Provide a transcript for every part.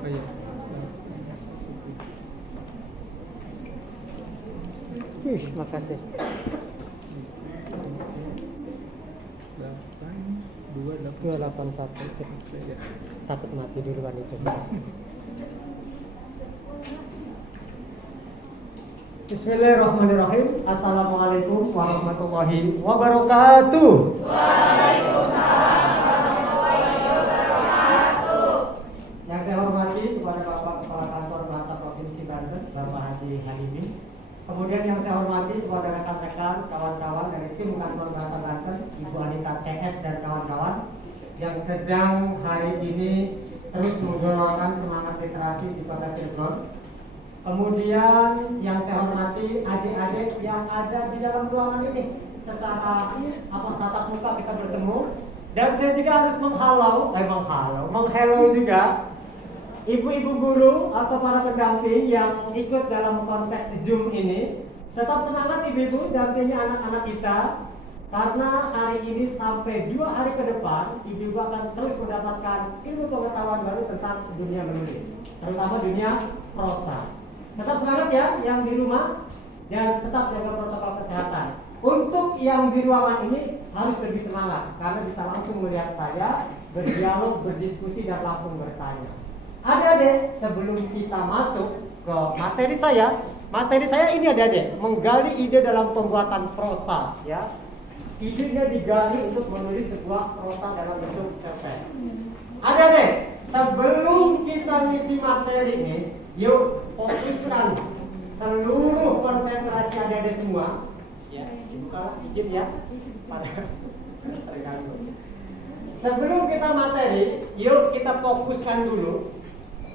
Oh iya. Wih, makasih. 281 sip. Ya. Takut mati duluan itu. Bismillahirrahmanirrahim. Assalamualaikum warahmatullahi wabarakatuh. Yang saya hormati kepada Bapak Kepala Kantor Bahasa Provinsi Banten, Bapak Haji Halimin. Kemudian yang saya hormati kepada rekan-rekan, kawan-kawan dari tim Kantor Bahasa Banten, Ibu Anita CS dan kawan-kawan yang sedang hari ini terus menggelorakan semangat literasi di Kota Cirebon. Kemudian yang saya hormati adik-adik yang ada di dalam ruangan ini, secara tatap muka kita bertemu. Dan saya juga harus menghalau juga ibu-ibu guru atau para pendamping yang ikut dalam konteks Zoom ini. Tetap semangat ibu-ibu dampingi anak-anak kita, karena hari ini sampai 2 hari ke depan ibu-ibu akan terus mendapatkan ilmu pengetahuan baru tentang dunia menulis, terutama dunia prosa. Tetap semangat ya yang di rumah, dan tetap jaga protokol kesehatan. Untuk yang di ruangan ini harus lebih semangat karena bisa langsung melihat saya, berdialog, berdiskusi, dan langsung bertanya. Adik-adik, sebelum kita masuk ke materi saya ini adik-adik menggali ide dalam pembuatan prosa ya. Idenya digali untuk menulis sebuah prosa dalam bentuk cerpen. Adik-adik, sebelum kita ngisi materi ini, yuk fokuskan seluruh konsentrasi adik-adik semua. Ya, dibuka izin ya. Sebelum kita materi, yuk kita fokuskan dulu.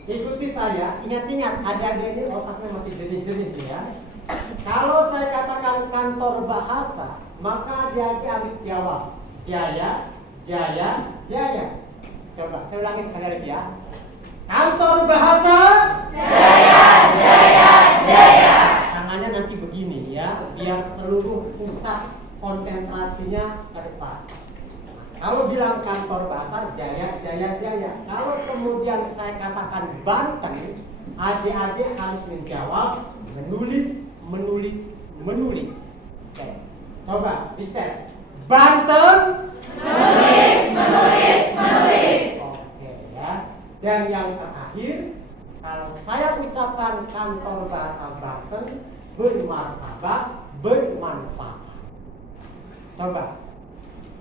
Ikuti saya, ingat-ingat adik-adik ini otaknya masih jernih-jernih ya. Kalau saya katakan kantor bahasa, maka adik-adik harus jawab Jaya, Jaya, Jaya. Coba saya ulangi sekali lagi ya. Kantor bahasa Jaya, Jaya, Jaya. Tangannya nanti begini ya, biar seluruh pusat konsentrasinya ke depan. Kalau bilang kantor bahasa Jaya, Jaya, Jaya. Kalau kemudian saya katakan Banten, adik-adik harus menjawab menulis, menulis, menulis. Oke. Coba dites. Banten menulis, menulis, menulis. Oke ya. Dan yang terakhir, kalau saya ucapkan kantor bahasa Banten bermartabat, bermanfaat. Coba.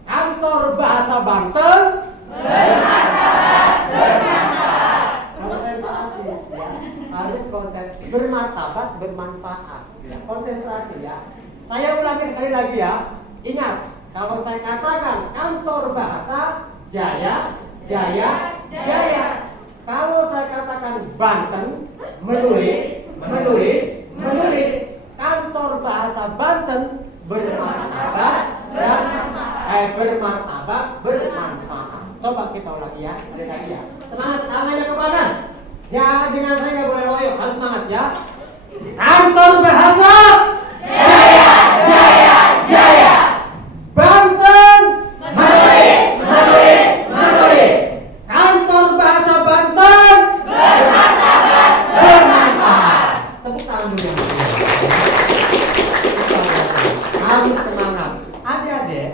Kantor bahasa Banten bermartabat, bermanfaat. Konsentrasi ya. Harus konsentrasi. Bermartabat, bermanfaat. Ya. Konsentrasi ya. Saya ulangi sekali lagi ya. Ingat, kalau saya katakan kantor bahasa Jaya, Jaya, Jaya. Kalau saya katakan Banten menulis, menulis, menulis. Kantor bahasa Banten bermartabat, bermartabat, bermanfaat. Coba kita ulangi ya, ada lagi ya. Semangat, tangannya ke kanan. Ya, dengan saya nggak boleh loyo, harus semangat ya. Kantor bahasa Jaya, Jaya, Jaya. Banten menulis, menulis, menulis. Kantor bahasa Banten bermartabat, bermanfaat. Tepuk tangan dulu. Harus semangat. Adik-adik,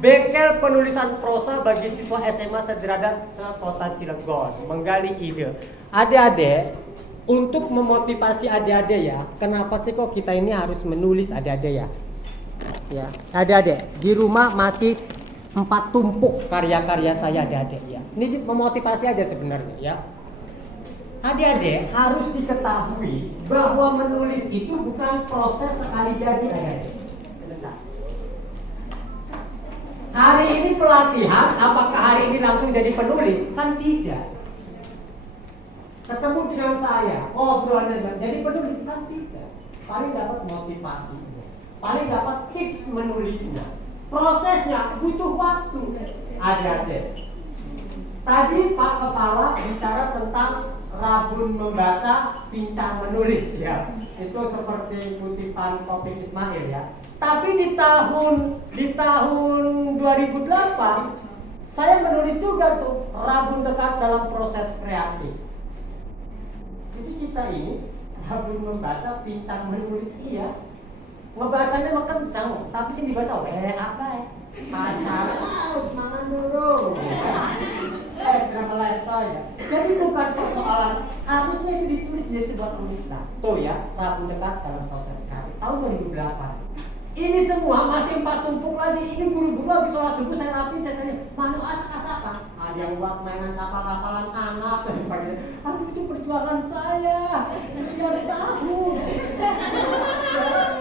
bengkel penulisan prosa bagi siswa SMA sederajat Kota Cilegon, menggali ide. Adik-adik, untuk memotivasi adik-adik ya, kenapa sih kok kita ini harus menulis adik-adik ya? Ya, adik-adik, di rumah masih 4 tumpuk karya-karya saya adik-adik ya. Ini memotivasi aja sebenarnya ya. Adik-adik harus diketahui bahwa menulis itu bukan proses sekali jadi adik-adik. Hari ini pelatihan, apakah hari ini langsung jadi penulis? Kan tidak. Ketemu dengan saya, obrolannya jadi penulis kan tidak. Paling dapat motivasi, paling dapat tips menulisnya. Prosesnya butuh waktu. Adik-adik. Tadi Pak Kepala bicara tentang rabun membaca, pincang menulis ya. Itu seperti kutipan Taufik Ismail ya. Tapi di tahun 2008 saya menulis juga tuh rabun dekat dalam proses kreatif. Jadi kita ini habis membaca, pincang menulis iya. Ngebacanya mah kencang, tapi sih dibaca apa ya? Pacar, harus mangan dulu. Sudah meletoy ya. Jadi bukan persoalan, harusnya itu ditulis menjadi sebuah tulisan. Tuh ya, Rabu dekat dalam proses karya tahun 2008. Ini semua masih 4 tumpuk lagi. Ini buru-buru habis sholat subuh saya rapin, saya tanya, mana kata-kata? Ada yang buat mainan kapal-kapalan anak dan sebagainya. Aduh, itu perjuangan saya. Sekian tahun.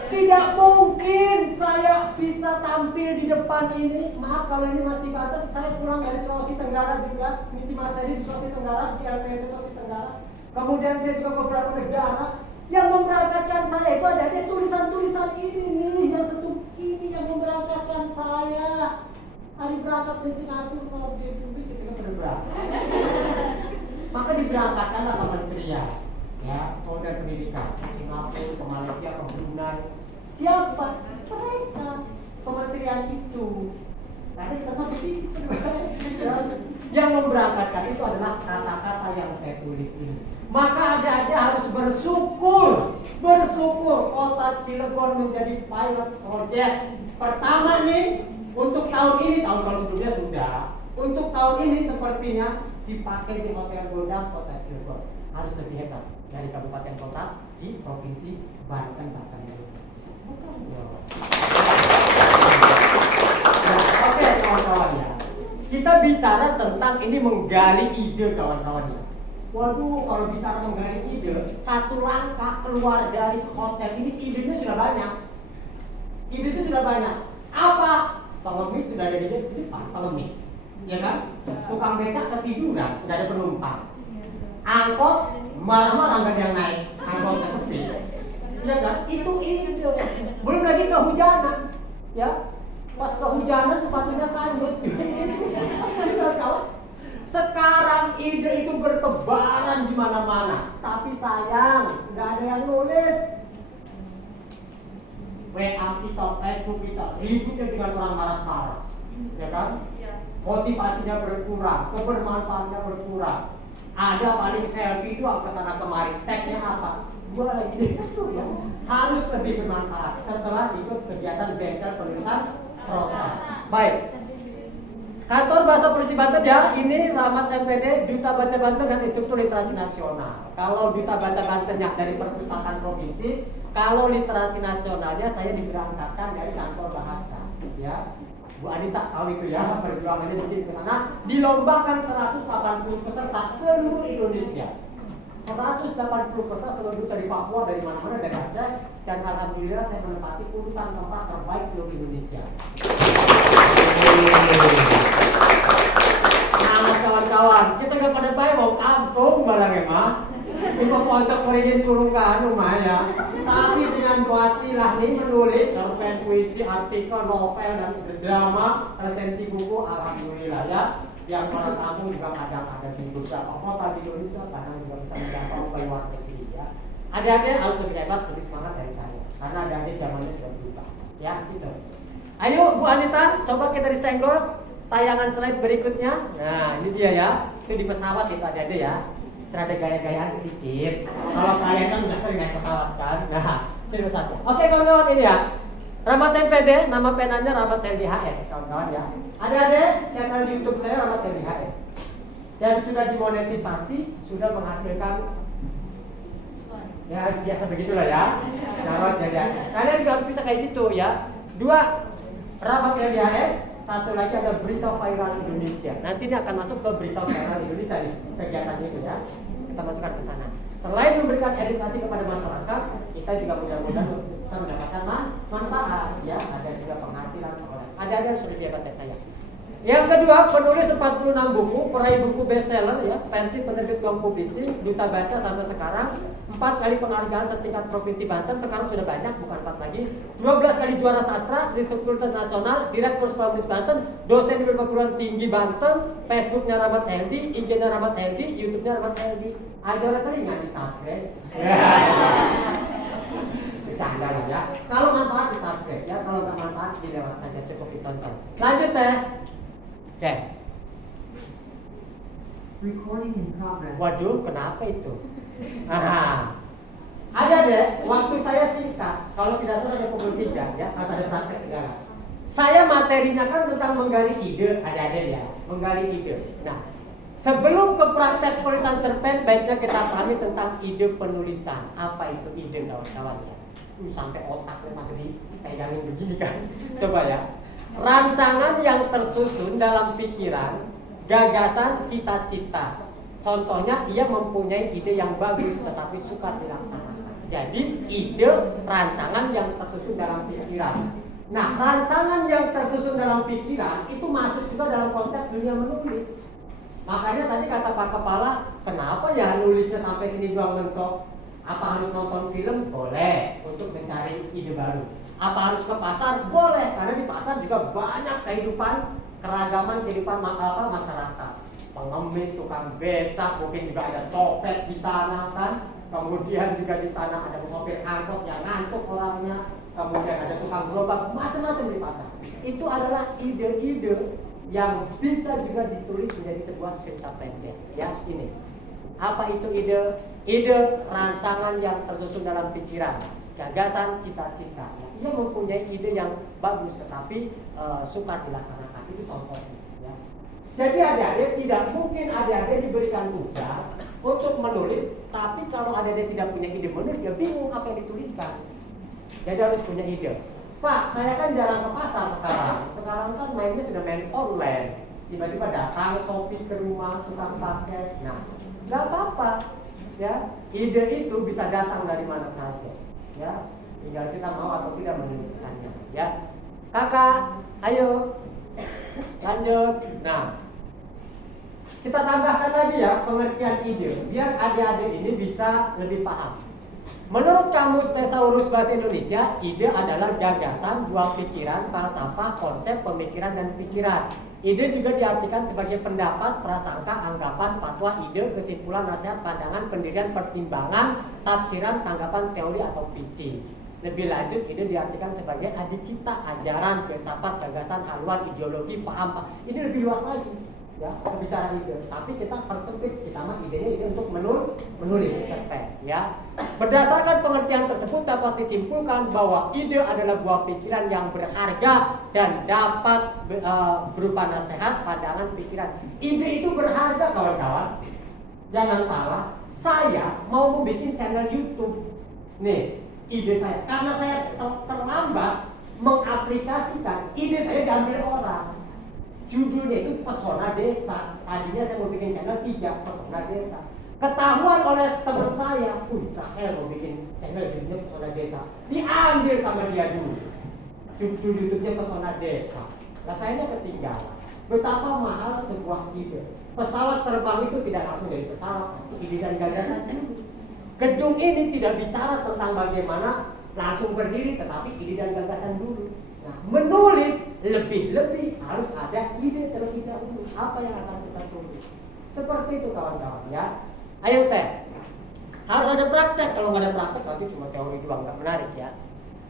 Tidak mungkin saya bisa tampil di depan ini. Maaf kalau ini masih Banten, saya pulang dari Sulawesi Tenggara juga, misi materi di Sulawesi Tenggara, di LPM Sulawesi Tenggara. Kemudian saya juga beberapa negara. Yang memberangkatkan saya itu ada tulisan-tulisan ini nih, yang satu ini yang memberangkatkan saya. Hari berangkat di Singapura, kalau dia dulu kita berangkat. Maka diberangkatkan sama kementerian, ya, kemudian pendidikan, Singapura, ke Malaysia, ke Brunei. Siapa? Mereka, kementerian itu. Nanti kita masih yang memberangkatkan itu adalah kata-kata yang saya tulis ini. Maka adik-adik harus bersyukur Kota Cilegon menjadi pilot project pertama nih untuk tahun ini. Tahun-tahun sebelumnya sudah. Untuk tahun ini sepertinya dipakai di Hotel Goldam Kota Cilegon. Harus lebih hebat dari kabupaten kota di provinsi Banten bahkan Indonesia. Bukan ya. Nah, oke kawan-kawan ya. Kita bicara tentang ini menggali ide kawan-kawan ya. Waduh, kalau bicara menggali ide, satu langkah keluar dari hotel ini idenya sudah banyak. Ide itu sudah banyak. Apa? Pengemis sudah ada di depan, pengemis, ya kan? Tukang becak ketiduran, tidak ada penumpang. Angkot marah-marah nggak ada yang naik, angkotnya sepi, ya kan? Itu ide. Belum lagi kehujanan, ya. Pas kehujanan sepatunya kanyut. Sekarang ide itu bertebaran di mana-mana, tapi sayang nggak ada yang nulis. WA kita, Facebook kita, ributnya dengan orang marah-marah, ya kan? Motivasinya berkurang, kebermanfaatnya berkurang. Ada paling selfie doang kesana kemari, tagnya apa? Gua lagi di situ ya. Harus lebih bermanfaat setelah ikut kegiatan bengkel penulisan prosa. Baik. Kantor Bahasa Provinsi Banten ya, ini Rahmat MPD, Duta Baca Banten dan Instruktur Literasi Nasional. Kalau Duta Baca Bantennya dari Perpustakaan Provinsi, kalau Literasi Nasionalnya saya diberangkatkan dari Kantor Bahasa. Ya, Bu Anita tahu itu ya, perjuangannya di sana. Dilombakan 180 peserta seluruh Indonesia. 180 peserta seluruh dari Papua, dari mana-mana, dari Aceh, dan alhamdulillah saya menempati urutan keempat terbaik seluruh Indonesia. Nah kawan-kawan, kita gak pada baik mau kampung barang emang. Kita pojok ingin turun ke rumah ya. Tapi dengan wasilah nih menulis cerpen, puisi, artikel, novel, dan drama, resensi buku, alhamdulillah ya. Yang orang kampung juga kadang ada di beberapa kota di Indonesia, kadang juga bisa menjangkau ke luar negeri ya. Adik-adik harus lebih hebat, lebih semangat dari saya, karena adik-adik zamannya sudah berubah ya gitu. Ayo Bu Anita, coba kita disenggol tayangan slide berikutnya. Nah ini dia ya, itu di pesawat itu adik-adik ya. Serada gaya-gayaan sedikit. Kalau kalian kan udah sering naik pesawat kan. Nah itu di pesawat. Oke kawan-kawan ini ya. Rahmat MPD, nama penanya Rahmat LDHS kawan-kawan ya. Adik-adik, channel YouTube saya Rahmat LDHS. Dan sudah dimonetisasi, sudah menghasilkan ya harus biasa begitulah ya. Nah, jadi kalian juga harus bisa kayak gitu ya. 2 Rahmat LDHS, satu lagi ada Berita Viral Indonesia. Nanti ini akan masuk ke Berita Viral Indonesia nih kegiatannya itu ya. Kita masukkan ke sana. Selain memberikan edukasi kepada masyarakat, kita juga mudah-mudahan bisa mendapatkan manfaat ya. Ada juga penghasilan orang. Ada harus lebih hebat dari saya. Yang kedua, penulis 46 buku, peraih buku bestseller ya, versi penerbit Guam Publishing, Duta Baca sampai sekarang, 4 kali penghargaan setingkat Provinsi Banten, sekarang sudah banyak, bukan 4 lagi, 12 kali juara sastra, Instruktur Nasional, Direktur Sekolah Penulis Banten, dosen di perguruan tinggi Banten, Facebooknya Rahmat Heldi, IG-nya Rahmat Heldi, YouTube-nya Rahmat Heldi. Ajaran tadi nggak di-subscribe. Bercanda lah ya. Kalau manfaat di-subscribe ya, kalau nggak manfaat dilewat saja, cukup ditonton. Lanjut teh. Oke. Recording in progress. Waduh, kenapa itu? Ada deh, waktu saya singkat. Kalau tidak salah ada pukul 3 ya, harus ada praktek segala. Saya materinya kan tentang menggali ide, ada ya, menggali ide. Nah, sebelum ke praktek penulisan cerpen, baiknya kita pahami tentang ide penulisan. Apa itu ide, kawan-kawan ya? Sampai otaknya sampai dipegangin begini kan. Coba ya. Rancangan yang tersusun dalam pikiran, gagasan, cita-cita. Contohnya ia mempunyai ide yang bagus tetapi sukar dilaksanakan. Jadi ide rancangan yang tersusun dalam pikiran. Nah, rancangan yang tersusun dalam pikiran itu masuk juga dalam konteks dunia menulis. Makanya tadi kata Pak Kepala, kenapa ya nulisnya sampai sini doang mentok? Apa harus nonton film? Boleh, untuk mencari ide baru. Apa harus ke pasar? Boleh, karena di pasar juga banyak kehidupan, keragaman kehidupan masyarakat. Pengemis, tukang becak, mungkin juga ada copet di sana kan. Kemudian juga di sana ada sopir angkot yang ngantuk orangnya. Kemudian ada tukang gerobak, macam-macam di pasar. Itu adalah ide-ide yang bisa juga ditulis menjadi sebuah cerita pendek. Ya, ini. Apa itu ide? Ide rancangan yang tersusun dalam pikiran, gagasan, cita-cita. Ia mempunyai ide yang bagus tetapi sukar dilaksanakan. Itu contohnya. Ya. Jadi adik-adik tidak mungkin adik-adik diberikan tugas untuk menulis, tapi kalau adik-adik tidak punya ide menulis, ya bingung apa yang dituliskan. Jadi harus punya ide. Pak, saya kan jarang ke pasar sekarang. Sekarang kan mainnya sudah main online. Tiba-tiba datang Sophie ke rumah tukang paket. Nah, nggak apa-apa. Ya, ide itu bisa datang dari mana saja. Ya, tinggal kita mau atau tidak menuliskannya. Ya, kakak, ayo lanjut. Nah, kita tambahkan lagi ya pengertian ide, biar adik-adik ini bisa lebih paham. Menurut Kamus Thesaurus Bahasa Indonesia, ide adalah gagasan, buah pikiran, falsafah, konsep, pemikiran, dan pikiran. Ide juga diartikan sebagai pendapat, prasangka, anggapan, fatwa, ide, kesimpulan, nasihat, pandangan, pendirian, pertimbangan, tafsiran, tanggapan, teori, atau visi. Lebih lanjut, ide diartikan sebagai adicita, ajaran, filsafat, gagasan, haluan, ideologi, paham. Ini lebih luas lagi. Ya, bicara ide, tapi kita persempit, kita mah idenya ide untuk menulis cerpen, ya. Berdasarkan pengertian tersebut dapat disimpulkan bahwa ide adalah buah pikiran yang berharga dan dapat berupa nasihat, pandangan, pikiran. Ide itu berharga, kawan-kawan. Jangan salah, saya mau membuat channel YouTube. Nih, ide saya, karena saya terlambat mengaplikasikan, ide saya diambil orang. Judulnya itu Pesona Desa. Tadinya saya mau bikin channel 3, Pesona Desa. Ketahuan oleh teman saya, Rahel mau bikin channel judulnya Pesona Desa. Diambil sama dia dulu. Judul YouTube-nya Pesona Desa. Nah, sayanya ketinggalan. Betapa mahal sebuah ide. Pesawat terbang itu tidak langsung dari pesawat, pasti ide dan gagasan dulu. Gedung ini tidak bicara tentang bagaimana langsung berdiri, tetapi ide dan gagasan dulu. Nah, menulis lebih-lebih harus ada ide terlebih dahulu. Apa yang akan kita tulis? Seperti itu, kawan-kawan, ya. Ayo teh, harus ada praktek. Kalau nggak ada praktek nanti cuma teori doang, nggak menarik ya.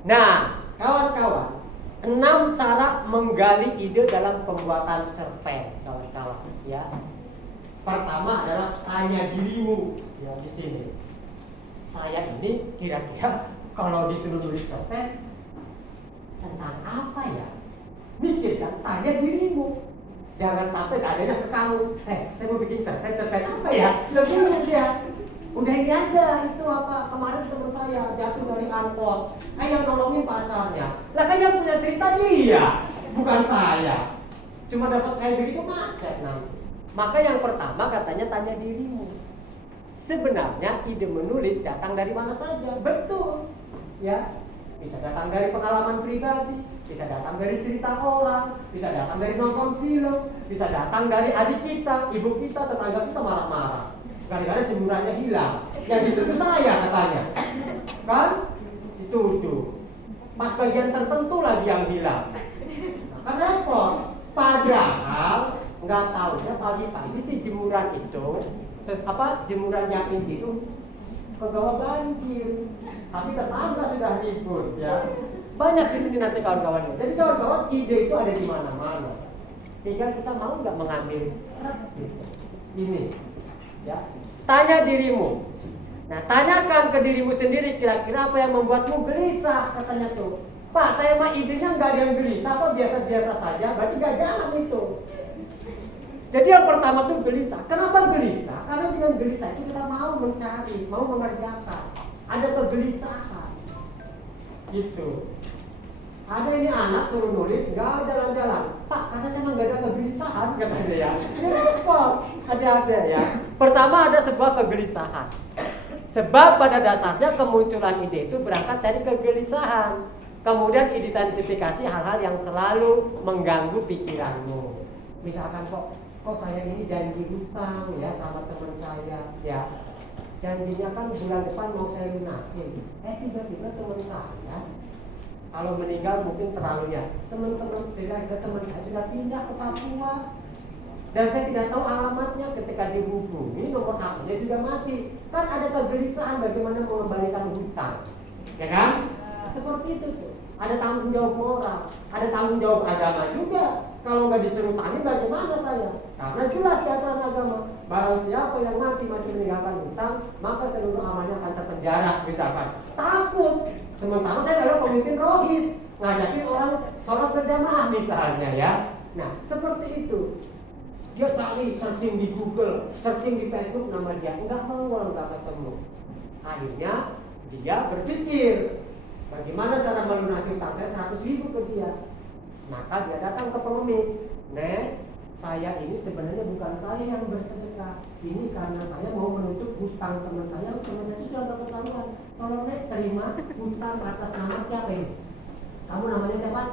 Nah, kawan-kawan, 6 cara menggali ide dalam pembuatan cerpen, kawan-kawan, ya. Pertama adalah tanya dirimu, ya, di sini. Saya ini kira-kira kalau disuruh nulis cerpen tentang apa ya? Mikir kan, tanya dirimu. Jangan sampai adanya ke kamu. Saya mau bikin cerpen apa ya? Lebih aja. Udah ini aja, itu apa? Kemarin teman saya jatuh dari angkot. Yang nolongin pacarnya. Lah kan yang punya cerita dia, bukan saya. Cuma dapat kayak begitu macet nanti. Maka yang pertama katanya tanya dirimu. Sebenarnya ide menulis datang dari mana saja? Betul. Ya. Bisa datang dari pengalaman pribadi, bisa datang dari cerita orang, bisa datang dari nonton film, bisa datang dari adik kita, ibu kita, tetangga kita marah-marah gara-gara jemurannya hilang. Yang dituduh saya katanya, kan? Dituduh. Pas bagian tertentu lagi yang hilang. Nah, kan repot. Padahal nggak tahunya pagi-pagi si jemuran itu, jemuran yang itu kebawa banjir. Tapi tetangga sudah ribut, ya. Banyak di sini nanti kawan-kawan. Jadi kawan-kawan, ide itu ada di mana-mana. Tinggal kita mau nggak mengambil gitu. ini. Ya, tanya dirimu. Nah, tanyakan ke dirimu sendiri, kira-kira apa yang membuatmu gelisah, katanya tuh. Pak, saya mah idenya nggak ada yang gelisah, apa biasa-biasa saja, berarti nggak jalan itu. Jadi yang pertama tuh gelisah. Kenapa gelisah? Karena dengan gelisah itu kita mau mencari, mau mengerjakan. Ada kegelisahan. Gitu. Ada ini anak suruh nulis, nggak jalan-jalan. Pak, karena saya nggak ada kegelisahan, katanya ya. Ini repot. Ada ya. Pertama ada sebuah kegelisahan. Sebab pada dasarnya kemunculan ide itu berangkat dari kegelisahan. Kemudian identifikasi hal-hal yang selalu mengganggu pikiranmu. Misalkan kok saya ini janji hutang ya sama teman saya ya. Janjinya kan bulan depan mau saya lunasin. Tiba-tiba teman saya kalau meninggal mungkin terlalu ya. Teman-teman saya sudah pindah ke Papua. Dan saya tidak tahu alamatnya, ketika dihubungi nomor HP-nya juga mati. Kan ada kegelisahan bagaimana mengembalikan hutang. Ya kan? Seperti itu tuh. Ada tanggung jawab moral, ada tanggung jawab agama juga. Kalau nggak disuruh tanya bagaimana saya? Karena jelas di aturan agama, barang siapa yang mati masih meninggalkan hutang, maka seluruh amalnya akan terpenjara, misalkan. Takut. Sementara saya adalah pemimpin rohis, ngajakin orang sholat berjamaah misalnya ya. Nah, seperti itu. Dia cari, searching di Google, searching di Facebook nama dia, enggak mau, enggak ketemu. Akhirnya dia berpikir, bagaimana cara melunasi utang saya 100.000 ke dia. Maka dia datang ke pengemis. Nek, saya ini sebenarnya bukan saya yang bersedekah. Ini karena saya mau menutup hutang teman saya itu sudah nggak ketahuan. Tolong Nek, terima hutang atas nama siapa ini? Kamu namanya siapa?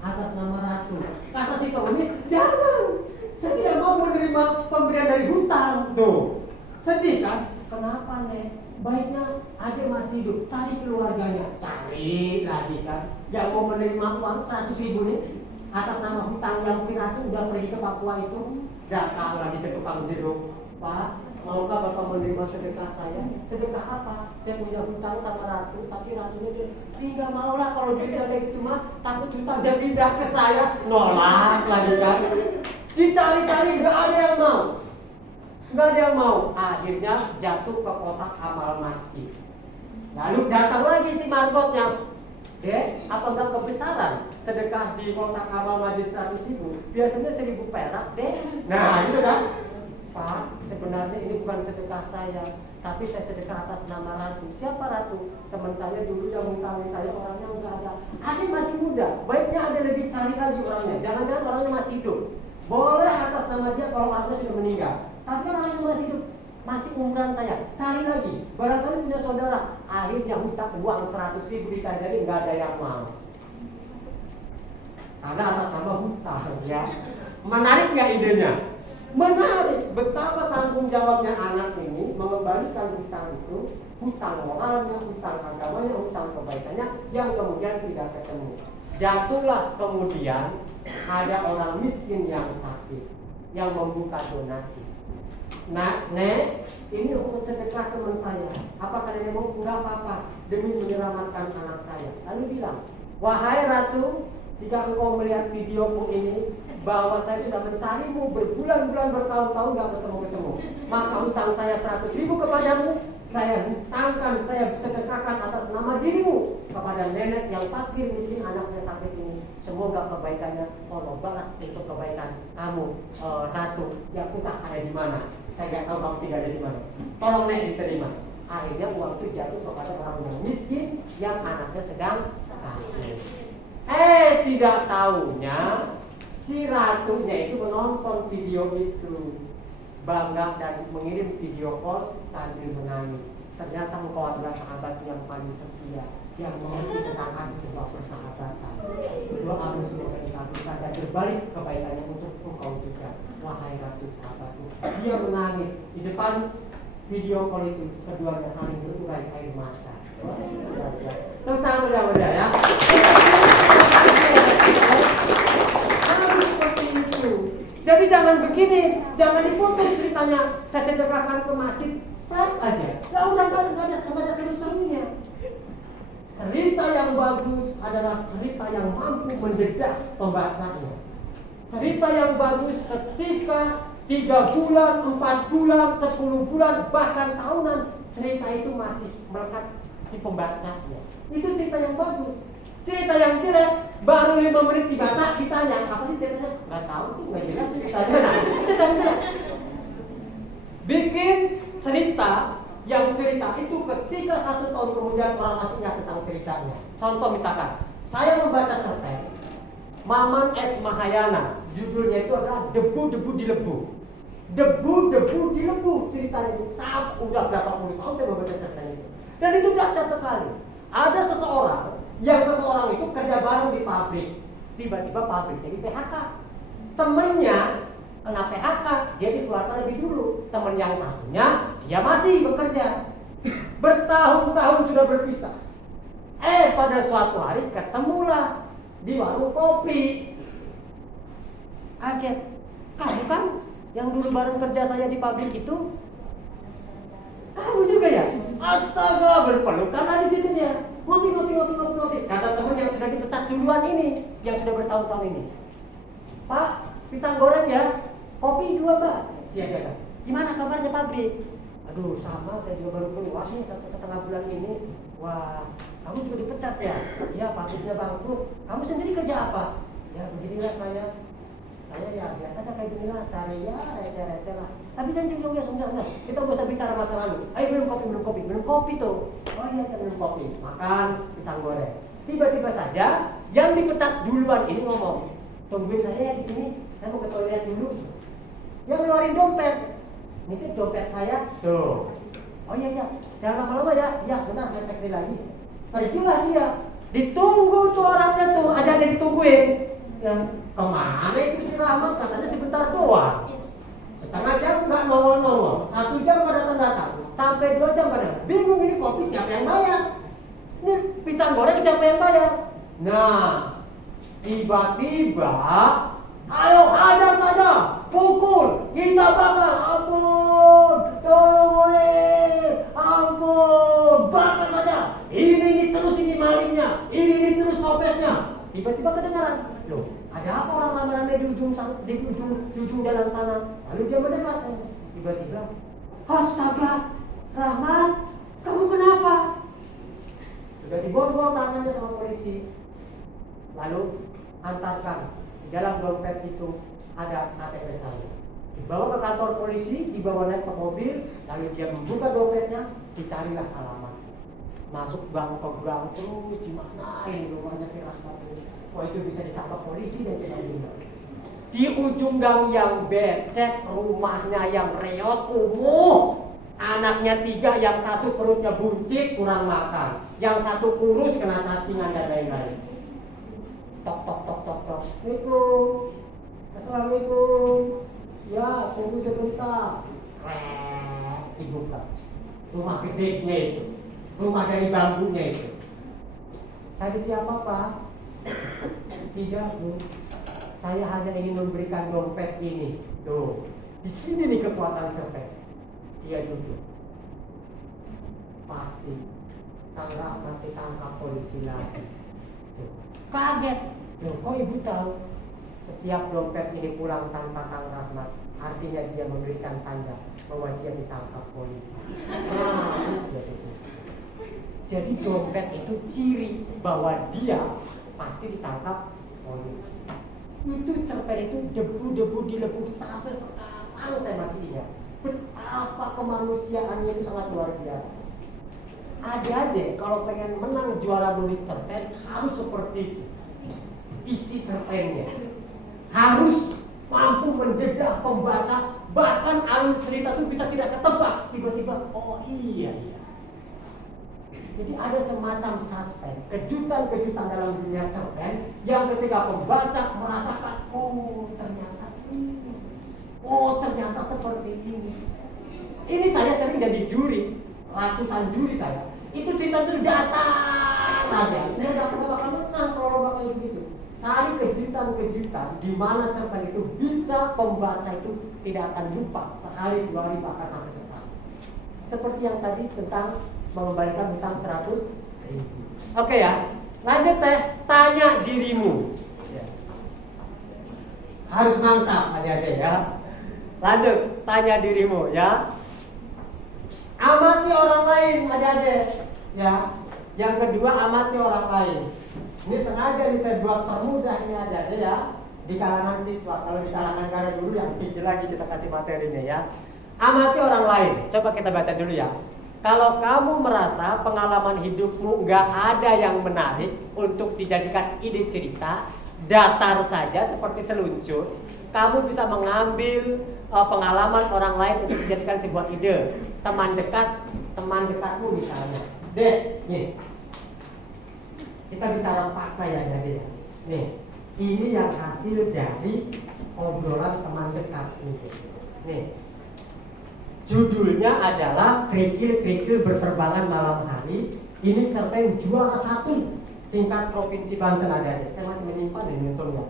Atas nama Ratu. Kata si pengemis, jangan. Saya tidak mau menerima pemberian dari hutang. Tuh, sedih kan? Kenapa Nek? Baiknya adik masih hidup, cari keluarganya. Cari lagi kan? Yang mau menerima uang 100.000 nih atas nama hutang yang si Ratu udah pergi ke Papua itu, datang lagi ke tukang jeruk. Pak, maukah Bapak menerima sedekah saya? Sedekah apa? Saya punya hutang sama Ratu, tapi Ratunya dia tidak mau lah kalau dia bilang kayak gitu mah, takut hutangnya pindah ke saya. Nolak lagi kan? Dicari-cari nggak ada yang mau. Nggak ada yang mau. Akhirnya jatuh ke kotak amal masjid. Lalu datang lagi si markotnya. Dek, apa enggak kebesaran sedekah di kotak amal masjid 100.000? Biasanya 1.000 perak, Dek. Nah, gitu kan? Pak, sebenarnya ini bukan sedekah saya, tapi saya sedekah atas nama Ratu. Siapa Ratu? Teman saya dulu yang mengkawin saya, orangnya udah ada. Adik masih muda, baiknya ada lebih cari lagi orangnya. Jangan-jangan orangnya masih hidup. Boleh atas nama dia kalau orangnya sudah meninggal. Tapi orang yang masih hidup, masih umuran saya, cari lagi. Barangkali punya saudara. Akhirnya hutang uang 100.000 dicari, nggak ada yang mau. Karena atas nama hutang ya. Menarik nggak idenya? Menarik. Betapa tanggung jawabnya anak ini mengembalikan hutang itu, hutang moralnya, hutang agamanya, hutang kebaikannya, yang kemudian tidak ketemu. Jatuhlah kemudian ada orang miskin yang sakit, yang membuka donasi. Nah, Nek, ini untuk sedekah teman saya. Apakah Nenek mau? Enggak apa-apa, demi menyelamatkan anak saya. Lalu bilang, wahai Ratu, jika engkau melihat videoku ini, bahwa saya sudah mencarimu berbulan-bulan, bertahun-tahun gak ketemu-ketemu, maka hutang saya 100.000 kepadamu, saya hutangkan, saya sedekahkan atas nama dirimu kepada nenek yang fakir miskin anaknya sakit ini. Semoga kebaikannya Allah balas untuk kebaikan kamu, Ratu. Ya entah ada di mana. Saya nggak tahu kamu tinggal di mana. Tolong Nek diterima. Akhirnya uang itu jatuh kepada orang yang miskin yang anaknya sedang sakit. Tidak tahunya si Ratunya itu menonton video itu, bangga dan mengirim video call sambil menangis. Ternyata engkau adalah sahabat yang paling setia, yang mau menceritakan sebuah persahabatan. Doamu semoga dikabulkan dan berbalik kebaikannya untuk engkau juga, wahai Ratu sahabatku. Dia menangis di depan video call itu, keduanya saling berurai air mata. Tentang mudah-mudahan ya. Seperti itu. Jadi jangan begini, jangan diputus ceritanya. Saya sedekahkan ke masjid, flat aja. Lah udah nggak ada seru-serunya. Cerita yang bagus adalah cerita yang mampu mendedah pembacanya. Cerita yang bagus ketika 3 bulan, 4 bulan, 10 bulan, bahkan tahunan, cerita itu masih melekat si pembacanya. Itu cerita yang bagus. Cerita yang jelek, baru 5 menit dibaca, ditanya, apa sih ceritanya? Nggak tahu tuh, nggak jelas ceritanya. Nah, itu kan jelek. Bikin cerita yang cerita itu ketika 1 tahun kemudian orang masih ingat tentang ceritanya. Contoh misalkan, saya membaca cerpen Maman S. Mahayana, judulnya itu adalah Debu-debu di Lebu. Debu-debu di Lebu ceritanya itu. Sampai udah berapa puluh tahun saya membaca cerpen itu. Dan itu dahsyat sekali. Ada seseorang itu kerja bareng di pabrik. Tiba-tiba pabriknya di PHK. Temennya kena PHK, dia dikeluarkan lebih dulu. Temen yang satunya, dia masih bekerja. Bertahun-tahun sudah berpisah. Pada suatu hari ketemulah di warung kopi. Kaget. Kamu kan yang dulu bareng kerja saya di pabrik itu? Kamu juga ya? Astaga, berpelukan di situ dia. Ngopi. Kata teman yang sudah dipecat duluan ini, yang sudah bertahun-tahun ini. Pak, pisang goreng ya? Kopi 2, Mbak. Siap. Gimana kabarnya pabrik? Aduh, sama, saya juga baru keluar nih 1,5 bulan ini. Wah, kamu juga dipecat ya? Ya, pabriknya bangkrut. Kamu sendiri kerja apa? Ya, beginilah saya ya biasa kayak beginilah, cari ya receh lah. Tapi jangan enggak. Kita nggak usah bicara masa lalu. Ayo minum kopi tuh. Oh iya, minum kopi. Makan pisang goreng. Tiba-tiba saja yang dipecat duluan ini ngomong, tungguin saya ya di sini. Saya mau ke toilet dulu. Yang ngeluarin dompet. Nitip dompet saya. Tuh. Oh iya. Jangan lama-lama ya. Iya, benar, saya cek lagi. Pergilah dia. Ditunggu tuh orangnya tuh. Ada yang ditungguin. Yang kemana itu si Rahmat? Katanya sebentar doang. Setengah jam nggak nongol. 1 jam nggak datang. Sampai 2 jam nggak. Bingung ini kopi siapa yang bayar? Ini pisang goreng siapa yang bayar? Nah, tiba-tiba, ayo hajar saja, pukul, kita bakar, ampun, tolong ampun, bakar saja. Ini terus malingnya, ini terus copetnya. Tiba-tiba kedengaran, loh, ada apa orang ramai-ramai di ujung jalan sana? Lalu dia mendekat. Tiba-tiba, astaga, Rahmat, kamu kenapa? Sudah diborgol tangannya sama polisi. Lalu antarkan, di dalam dompet itu ada KTP saya. Dibawa ke kantor polisi, dibawa naik ke mobil, lalu dia membuka dompetnya, dicarilah alamat. Masuk gang ke gang terus, di mana ini rumahnya si Rahmat ini? Oh, itu bisa ditangkap polisi dan tidak benar. Di ujung gang yang becek, rumahnya yang reot, kumuh. Anaknya 3, yang 1 perutnya buncit, kurang makan. Yang 1 kurus, kena cacingan dan lain-lain. Tok. Assalamualaikum. Ya, tunggu sebentar. Dibuka. Rumah gedenya itu. Rumah dari bambunya itu. Tadi siapa, Pak? Tidak, Bu. Saya hanya ingin memberikan dompet ini. Tuh. Di sini nih kekuatan cerpen. Dia duduk. Pasti Kang Rahmat ditangkap polisi lagi. Tuh. Kaget. Loh, kok ibu tahu? Setiap dompet ini pulang tanpa Kang Rahmat, artinya dia memberikan tanda bahwa dia ditangkap polisi. Nah, jadi dompet itu ciri bahwa dia pasti ditangkap polisi. Itu cerpen itu debu-debu di Lebu sampai sekarang saya masih ingat. Betapa kemanusiaannya itu sangat luar biasa. Adik-adik kalau pengen menang juara nulis cerpen harus seperti itu. Isi cerpennya harus mampu mendedah pembaca, bahkan alur cerita itu bisa tidak ketebak. Tiba-tiba, oh iya. Jadi ada semacam suspense, kejutan-kejutan dalam dunia cerpen yang ketika pembaca merasakan, oh ternyata seperti ini. Ini saya sering jadi juri, ratusan juri saya. Itu cerita itu datang aja, ini gak bakal menang kalau bakal kayak begitu. Cari kejutan-kejutan di mana cerpen itu bisa pembaca itu tidak akan lupa sehari 2 hari bahkan sampai setahun. Seperti yang tadi tentang mengembalikan hutang 100.000. Oke ya, lanjut tanya dirimu. Harus mantap adik-adik ya. Lanjut, tanya dirimu ya. Amati orang lain, adik-adik. Ya. Yang kedua, amati orang lain. Ini sengaja saya buat termudah ini adik-adik ya. Di kalangan siswa, kalau di kalangan karya guru yang kecil lagi kita kasih materinya ya. Amati orang lain. Coba kita baca dulu ya. Kalau kamu merasa pengalaman hidupmu nggak ada yang menarik untuk dijadikan ide cerita, datar saja seperti seluncur, kamu bisa mengambil pengalaman orang lain untuk dijadikan sebuah ide. Teman dekatmu misalnya. Dek, nih. Kita bicara fakta ya jadi. Nih, ini yang hasil dari obrolan teman dekatmu. Nih. Judulnya adalah Kerikil-kerikil berterbangan malam hari. Ini cerpen juara 1 tingkat provinsi Banten ada. Saya masih menyimpan dan nonton ya.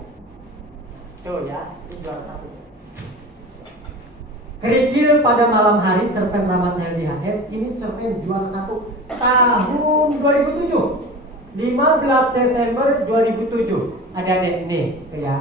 Tuh ya, ini juara 1. Kerikil pada malam hari cerpen Rahmat Helmi HS. Ini cerpen juara 1 tahun 2007. 15 Desember 2007. Ada nih ya.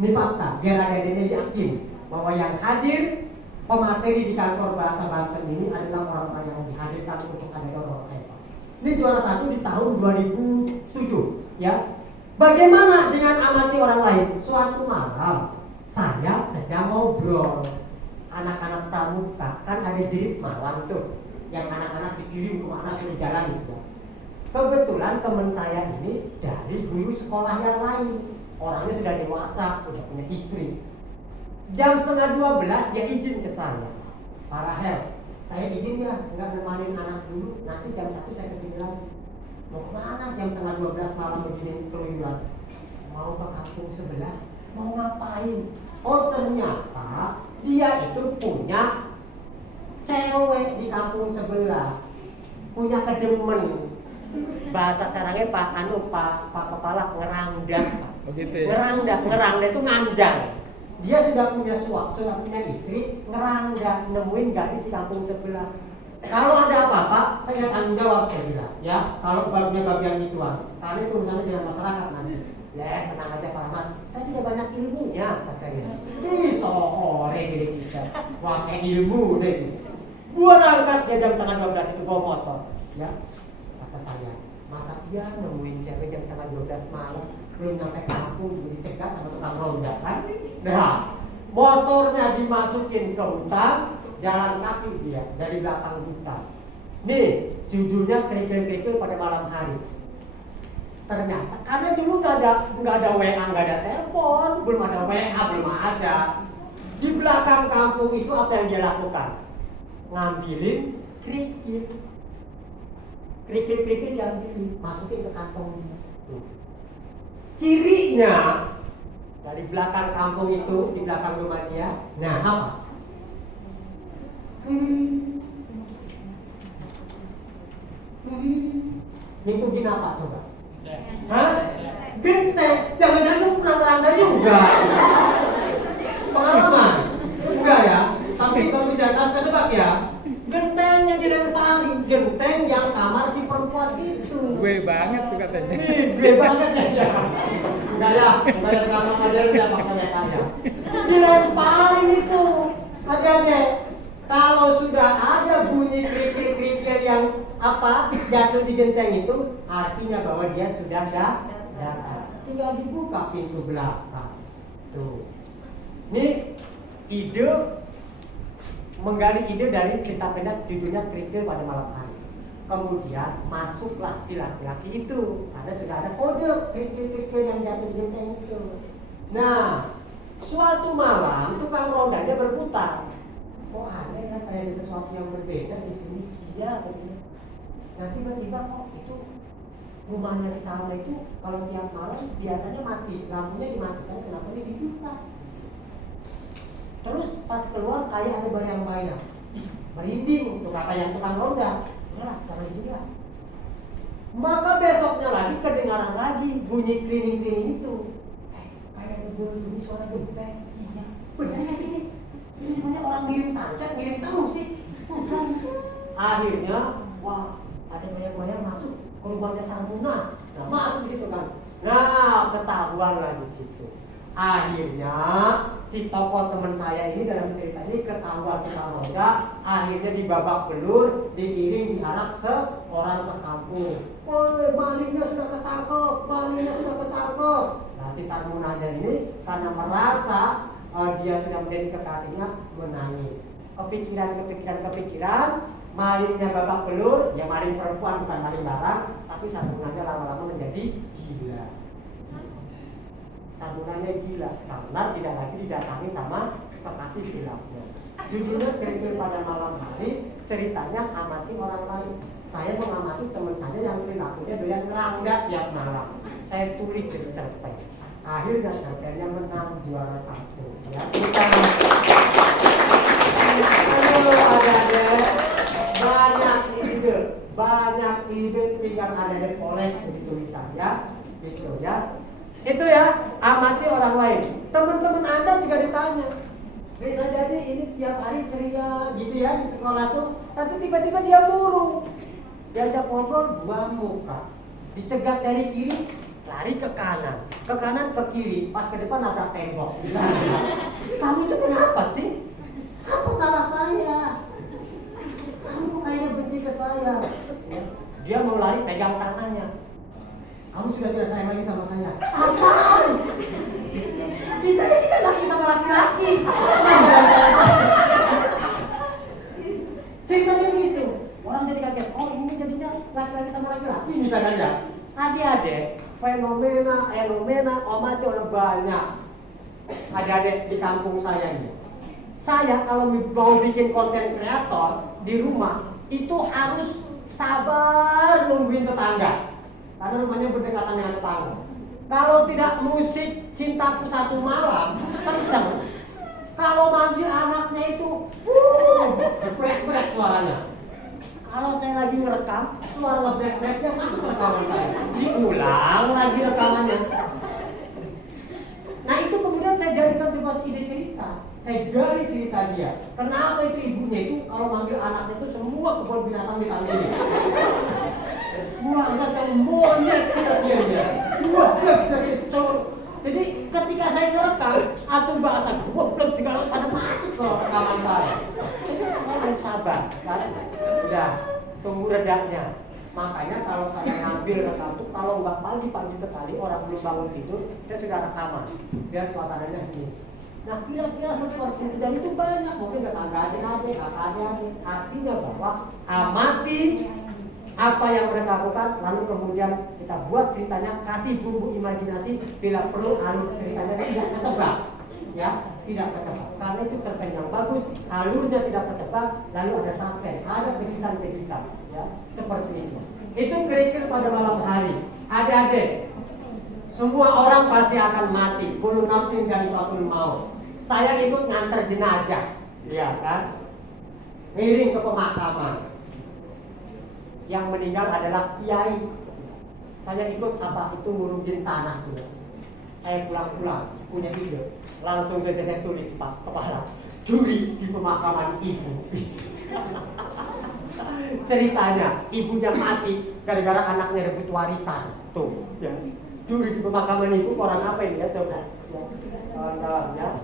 Ini fakta. Biar ada yakin bahwa yang hadir pemateri di kantor bahasa Banten ini adalah orang-orang yang dihadirkan untuk ada orang hebat. Ini juara 1 di tahun 2007 ya. Bagaimana dengan amati orang lain? Suatu malam saya sedang ngobrol anak-anak pramuka, kan ada jerit malam tuh yang anak-anak dikirim kemana sudah jalan itu. Kebetulan teman saya ini dari guru sekolah yang lain, orangnya sudah dewasa, sudah punya istri. Jam 11:30 dia izin ke saya. Pak Rahel, saya izin ya, nggak nemanin anak dulu. Nanti jam 1 saya kesini lagi. Mau kemana jam 11:30 malam begini keluyuran? Mau ke kampung sebelah. Mau ngapain? Oh ternyata dia itu punya cewek di kampung sebelah. Punya kedemen. Bahasa sarangnya Pak Kepala ngerangda. Ngerangda itu nganjang. Dia sudah punya istri, ngerangda, nemuin gadis di kampung sebelah. Kalau ada apa-apa, saya tanggung jawab, saya bilang. Ya, kalau bagian ituan, karena itu urusannya dengan masyarakat nanti. Ya, tenang aja Pak Ahmad, saya sudah banyak ilmunya, katanya. Sore gini kita, pakai ilmu deh. Gua angkat dia jam 11:30 itu bawa motor. Ya, kata saya, masa dia nemuin cewek jam 11:30 malam? Belum sampai kampung jadi cegat sama tukang ronda kan? Nah, motornya dimasukin ke hutan, jalan kaki dia dari belakang hutan. Nih, judulnya Kerikil-kerikil pada malam hari. Ternyata karena dulu nggak ada WA, nggak ada telepon, belum ada WA, belum ada. Di belakang kampung itu apa yang dia lakukan? Ngambilin kerikil. Kerikil-kerikil diambilin, masukin ke kantong dia. Tuh. Cirinya dari belakang kampung itu, di belakang rumah dia, nah apa? Nimpugin apa coba? Hah? Genteng, jangan-jangan lu pernah terangga juga. Pengalaman? Enggak ya? Tapi kamu jangan ketebak ya. Genteng yang dilemparin, genteng yang kamar si perempuan itu. Gue banget tuh katanya. Gue banget ya. Enggak ya, kamar modern ya pakai kaya. Dilemparin itu. Agak-agak. Kalau sudah ada bunyi kerikil-kerikil yang jatuh di genteng itu, artinya bahwa dia sudah datang. Tinggal dibuka pintu belakang. Tuh. Ini ide menggali ide dari cerita pendek judulnya Kerikil pada malam hari. Kemudian masuklah si laki-laki itu, karena sudah ada kode kerikil-kerikil yang jatuh di genteng itu. Nah, suatu malam tukang rondanya berputar. Kok aneh ya, kayak ada sesuatu yang berbeda di sini. Iya, betul. Nah tiba-tiba kok itu rumahnya si Salma itu kalau tiap malam biasanya mati, lampunya dimatikan, kenapa ini dibuka? Terus pas keluar kayak ada bayang-bayang, merinding untuk kata yang tukang ronda. Udah, jangan di sini lah. Maka besoknya lagi kedengaran lagi bunyi kerining-kerining itu. Kayak ada bunyi suara genteng. Iya, benar nggak sih ini? Ini sebenarnya orang ngirim santet, ngirim terus sih. Akhirnya, wah, ada bayang-bayang masuk ke rumahnya Sarmuna. Nah, masuk di situ kan. Nah, ketahuan lah di situ. Akhirnya si tokoh teman saya ini dalam cerita ini ketahuan tukang roda, akhirnya di babak belur, diiring diarak seorang sekampung. Woi, malingnya sudah ketangkep, malingnya sudah ketangkep. Nah, si Sarmunanya ini karena merasa dia sudah menjadi kekasihnya, menangis. Kepikiran, malingnya babak belur, ya maling perempuan bukan maling barang, tapi Sarmunanya lama-lama menjadi gila. Sarmunanya gila karena tidak lagi didatangi sama kekasih gelapnya. Judulnya Kerikil pada Malam Hari, ceritanya amati orang lain. Saya mengamati teman saya yang perilakunya doyan ngerangga tiap malam. Saya tulis jadi cerpen. Akhirnya cerpennya menang juara 1. Ya, kita banyak ide tinggal ada dipoles jadi tulisan ya, gitu ya. Itu ya, amati orang lain. Teman-teman Anda juga ditanya. Bisa jadi ini tiap hari ceria gitu ya di sekolah tuh, tapi tiba-tiba dia murung. Diajak ngobrol, buang muka. Dicegat dari kiri, lari ke kanan ke kiri, pas ke depan ada tembok. Kamu itu kenapa sih? Apa salah saya? Kamu kok kayaknya benci ke saya? Dia mau lari pegang tangannya. Kamu sudah tidak sayang lagi sama saya. Apaan? Kita lagi sama laki-laki. Ceritanya begitu. Orang jadi kaget. Oh, ini jadinya laki-laki sama laki-laki misalkan ya. Adik-adik, fenomena omacol banyak. Adik-adik di kampung saya ini. Saya kalau mau bikin konten kreator di rumah itu harus sabar nungguin tetangga. Karena rumahnya berdekatan dengan tetangga. Kalau tidak musik Cintaku Satu Malam kenceng. Kalau manggil anaknya itu geprek-geprek suaranya. Kalau saya lagi ngerekam, suara geprek-gepreknya masuk ke rekaman saya. Diulang lagi rekamannya. Nah itu kemudian saya jadikan sebuah ide cerita. Saya gali cerita dia. Kenapa itu ibunya itu kalau manggil anaknya itu semua kebun binatang ditanggil. Buang sampai monyet dia. Goblok itu. Jadi ketika saya ngerekam atau bahasa goblok segala pada masuk ke rekaman saya. Jadi saya harus sabar, kan? Udah, tunggu redaknya. Makanya kalau saya ngambil rekam tuh kalau nggak pagi-pagi sekali orang belum bangun tidur, saya sudah rekaman biar suasananya ini. Nah kira-kira seperti itu dan itu banyak mungkin tetangga adik-adik, kakak adik-adik. Artinya bahwa amati apa yang mereka lakukan, lalu kemudian kita buat ceritanya, kasih bumbu imajinasi, tidak perlu alur ceritanya tidak ketebak, ya, tidak ketebak. Karena itu cerpen yang bagus, alurnya tidak ketebak, lalu ada suspense, ada kejutan-kejutan, ya, seperti itu. Itu Kerikil pada Malam Hari. Adik-adik, semua orang pasti akan mati, kullu nafsin dha'iqatul maut. Saya ikut nganter jenazah, ya kan, ngiring ke pemakaman. Yang meninggal adalah kiai. Saya ikut apa itu ngurungin tanah tuh. Saya pulang-pulang punya ide. Langsung saya tulis Pak kepala. Juri di pemakaman ibu. Ceritanya ibunya mati gara-gara anaknya rebut warisan. Tuh, ya. Juri di pemakaman ibu orang apa ini ya coba. Kawan-kawan ya.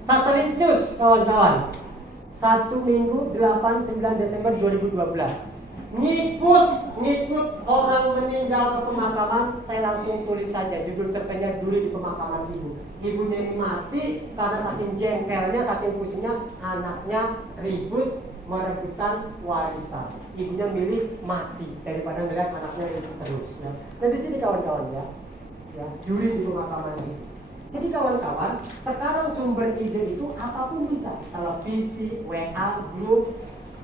Satelit News kawan-kawan. 1 Minggu 8-9 Desember 2012. Ngikut orang meninggal ke pemakaman, saya langsung tulis saja judul cerpennya Duri di Pemakaman Ibu. Ibunya ini mati karena saking jengkelnya, saking pusingnya, anaknya ribut merebutkan warisan. Ibunya milih mati daripada ngeliat anaknya ribut terus. Ya. Dan di sini kawan-kawan ya, Duri di Pemakaman Ibu. Jadi kawan-kawan, sekarang sumber ide itu apapun bisa. Televisi, WA, grup,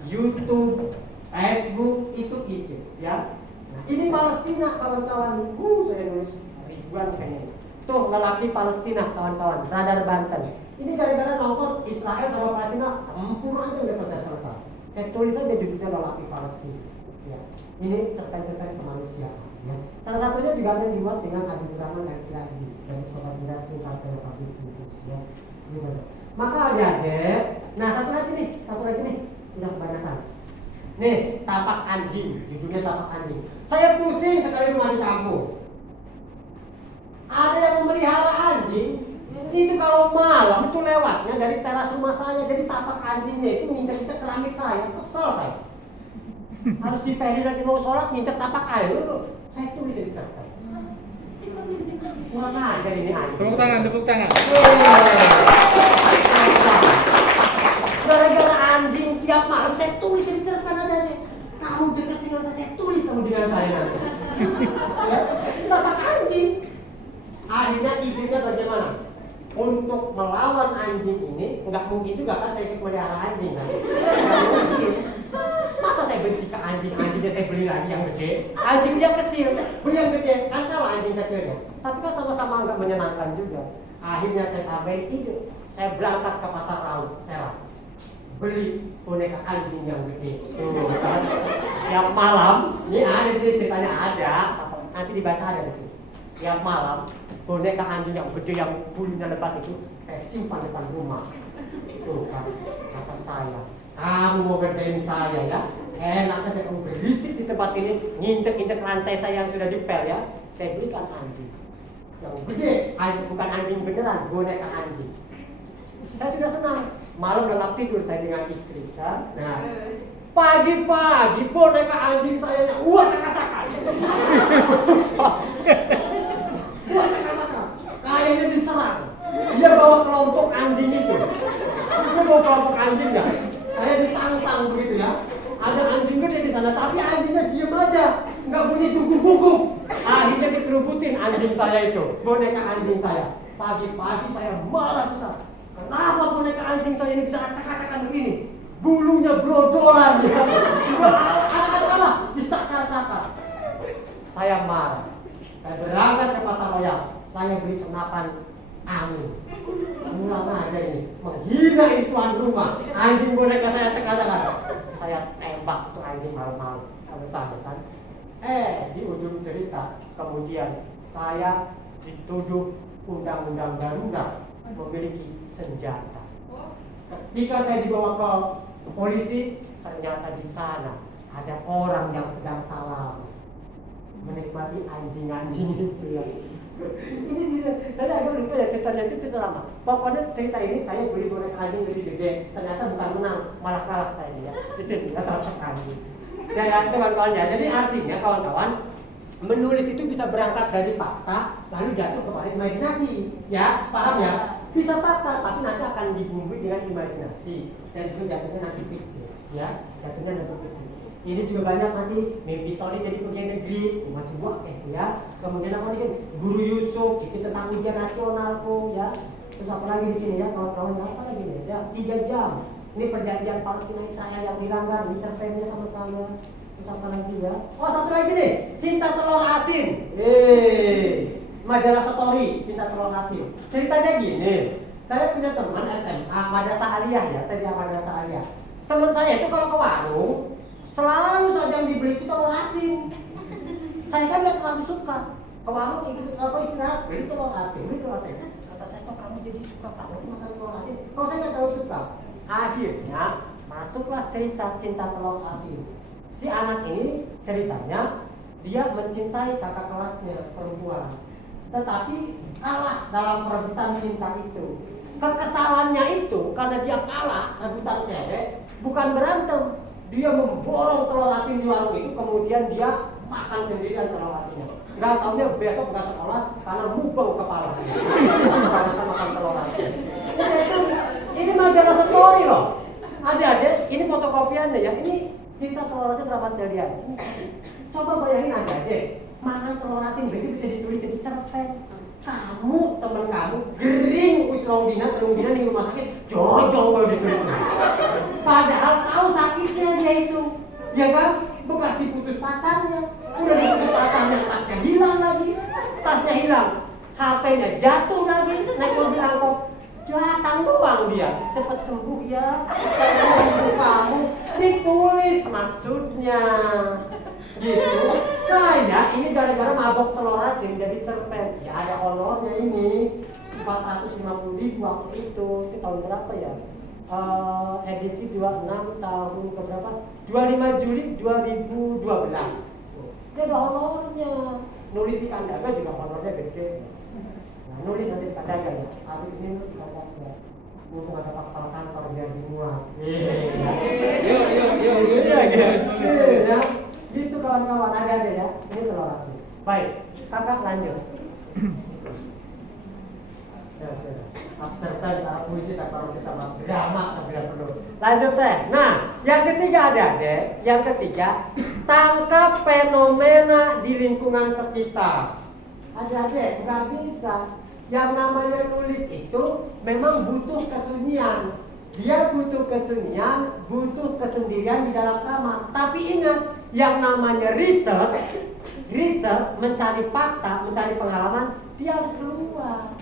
YouTube, Facebook, itu ide, ya. Nah, ini Palestina kawan-kawan. Saya nulis ribuan kayaknya. Tuh lelaki Palestina kawan-kawan, Radar Banten. Ini gara-gara nonton Israel sama Palestina, tempur aja udah selesai. Saya tulis aja judulnya lelaki Palestina. Ya. Ini cerpen-cerpen kemanusiaan. Ya. Salah satunya juga ada yang dibuat dengan Habibur Rahman Al-Sirazi dari Sobat Jelas Kartel Publis ya. Maka adik-adik, nah satu lagi nih, udah kebanyakan. Nih, Tapak Anjing, judulnya Tapak Anjing. Saya pusing sekali rumah di kampung. ada yang memelihara anjing. Itu kalau malam itu lewatnya dari teras rumah saya, jadi tapak anjingnya itu ngincer-ngincer keramik saya, kesel saya. Harus diperi lagi mau sholat, ngincer tapak air. Saya tulis di cerpen. Kurang ajar ini anjing. Tepuk tangan, tepuk tangan. Gara-gara anjing tiap malam saya tulis di cerpen adanya. Kamu dekat dengan saya tulis kamu dengan saya nanti. Ya, tapak anjing. Akhirnya idenya bagaimana? Untuk melawan anjing ini, nggak mungkin juga kan saya ikut melihara anjing kan? Nggak mungkin. Masa saya benci ke anjingnya saya beli lagi yang gede? Anjing dia kecil, beli yang gede, kan kalau anjing kecilnya. Tapi kan sama-sama nggak menyenangkan juga. Akhirnya saya tambahin ide, saya berangkat ke pasar Raut, Serang, beli boneka anjing yang gede. Tuh, kan? Tiap malam, ini ada di sini ceritanya ada, nanti dibaca ada di sini. Tiap malam, boneka anjing yang gede yang bulunya lebat itu saya simpan depan rumah. Tuh kan, kata saya, kamu mau kerjain saya ya? Enak aja kamu berisik di tempat ini, nginjek-injek lantai saya yang sudah dipel ya. Saya belikan anjing yang gede, anjing bukan anjing beneran, boneka anjing. Saya sudah senang. Malam lelap tidur saya dengan istri kan. Nah, pagi-pagi boneka anjing saya wah cakak-cakak. Kayaknya diserang. Dia bawa kelompok anjing itu. Dia bawa kelompok anjing ya. Saya ditantang begitu ya. Ada anjing gede di sana, tapi anjingnya diem aja, nggak bunyi guguk-guguk. Akhirnya diterubutin anjing saya itu, boneka anjing saya. Pagi-pagi saya marah besar. Kenapa boneka anjing saya ini bisa acak-acakan begini? Bulunya brodolan ya. Anak-anak dicakar-cakar. Saya marah. Saya berangkat ke pasar royal. Saya beli senapan angin. Kurang aja ini, menghina ini tuan rumah. Anjing boneka saya cekak-cekak. Saya tembak tuh anjing malam-malam. Sama-sama kan. Di ujung cerita kemudian saya dituduh undang-undang darurat memiliki senjata. Ketika saya dibawa ke polisi, ternyata di sana ada orang yang sedang salah menikmati anjing-anjing itu ya. Ini saya agak lupa ya ceritanya itu cerita lama. Pokoknya cerita ini saya beli boneka anjing lebih gede, ternyata bukan menang, malah kalah saya ya. Di sini ya terhadap anjing. Ya teman-teman ya. Jadi artinya kawan-kawan, menulis itu bisa berangkat dari fakta lalu jatuh kepada imajinasi, ya paham ya? Bisa fakta, tapi nanti akan dibumbui dengan imajinasi dan itu jatuhnya nanti fiksi, ya jatuhnya nanti fiksi. Ini juga banyak masih mimpi Tony jadi pegawai negeri, masih buat ya. Kemudian apa lagi? Guru Yusuf, itu tentang ujian nasional tuh ya. Terus apa lagi di sini ya kawan-kawan? Apa lagi nih? Ya 3 jam. Ini perjanjian Palestina Israel yang dilanggar, dicerpennya sama saya. Terus apa lagi ya? Oh satu lagi nih, cinta telur asin. Majalah Story, cinta telur asin. Ceritanya gini, saya punya teman SMA, Madrasah Aliyah ya, saya di Madrasah Aliyah. Teman saya itu kalau ke warung, selalu saja yang dibeli itu telur asin. Saya kan gak terlalu suka. Ke warung ikut istirahat, beli telur asin, beli telur asin. Kata saya, kok kamu jadi suka banget sih makan telur asin? Kalau saya gak terlalu suka. Akhirnya masuklah cerita cinta telur asin. Si anak ini ceritanya dia mencintai kakak kelasnya perempuan, tetapi kalah dalam perebutan cinta itu. Kekesalannya itu karena dia kalah rebutan cewek, bukan berantem. Dia memborong telur asin di warung itu, kemudian dia makan sendirian telur asinnya. Gak taunya besok gak sekolah karena mubeng kepala. Karena makan telur asin. Ini majalah Story loh. Adik-adik, ini fotokopiannya ya. Ini cinta telur asin rapat jadian. Coba bayangin adik-adik, makan telur asin begitu bisa ditulis jadi cerpen. Kamu, temen kamu, gering telung dina di rumah sakit, jojong kalau ditulis. Padahal tahu sakitnya dia itu, ya kan? Bekas diputus pacarnya, udah diputus pacarnya, tasnya hilang lagi, HP-nya jatuh lagi, naik mobil angkot, datang doang dia, cepat sembuh ya, saya mau hidup kamu, ditulis maksudnya, gitu. Saya ini gara-gara mabok telur asin jadi cerpen, ya ada honornya ini, 450.000 waktu itu tahun berapa ya? Edisi 26 tahun keberapa? 25 Juli 2012. Dia ada honornya. Nulis di Kandaga juga honornya gede. nulis nanti dikata aja ya. Habis ini nulis dikata aja. Untuk ada faktor kantor biar dimuat. Yuk. Ya. Gitu kawan-kawan, ada ya. Ini toleransi. Baik, kakak lanjut. Ya. Cerpen para puisi dan para kita drama tidak perlu. Lanjut teh. Nah, yang ketiga ada deh. Yang ketiga, tangkap fenomena di lingkungan sekitar. Adik-adik, nggak bisa. Yang namanya nulis itu memang butuh kesunyian. Dia butuh kesunyian, butuh kesendirian di dalam kamar. Tapi ingat, yang namanya riset, mencari fakta, mencari pengalaman, dia harus keluar.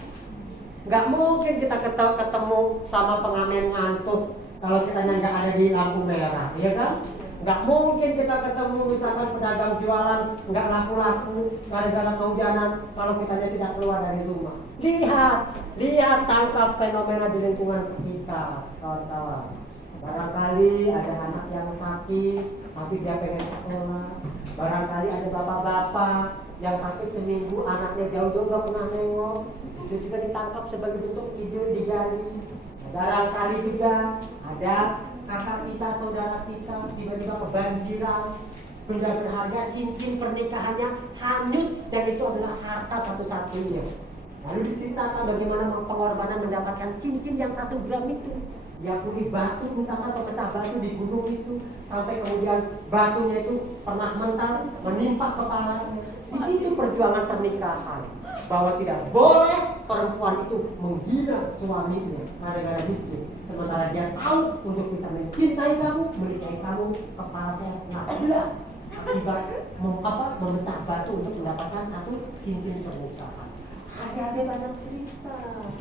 Nggak mungkin kita ketemu sama pengamen ngantuk kalau kita nggak ada di lampu merah, iya kan? Nggak mungkin kita ketemu misalkan pedagang jualan nggak laku-laku gara-gara kehujanan kalau kita tidak keluar dari rumah. Lihat tangkap fenomena di lingkungan sekitar, kawan-kawan. Barangkali ada anak yang sakit tapi dia pengen sekolah. Barangkali ada bapak-bapak yang sakit seminggu anaknya jauh-jauh nggak pernah nengok. Itu juga ditangkap sebagai bentuk ide digali. Barangkali juga ada kakak kita, saudara kita tiba-tiba kebanjiran, benda berharga, cincin pernikahannya hanyut dan itu adalah harta satu-satunya. Lalu diceritakan bagaimana pengorbanan mendapatkan cincin yang 1 gram itu. Dia pilih batu, misalkan pemecah batu di gunung itu, sampai kemudian batunya itu pernah mental menimpa kepalanya. Di situ perjuangan pernikahan, bahwa tidak boleh perempuan itu menghina suaminya gara-gara miskin, sementara dia tahu untuk bisa mencintai kamu, menikahi kamu, kepala saya kena belah akibat memecah batu untuk mendapatkan 1 cincin pernikahan. Hati-hati banyak cerita,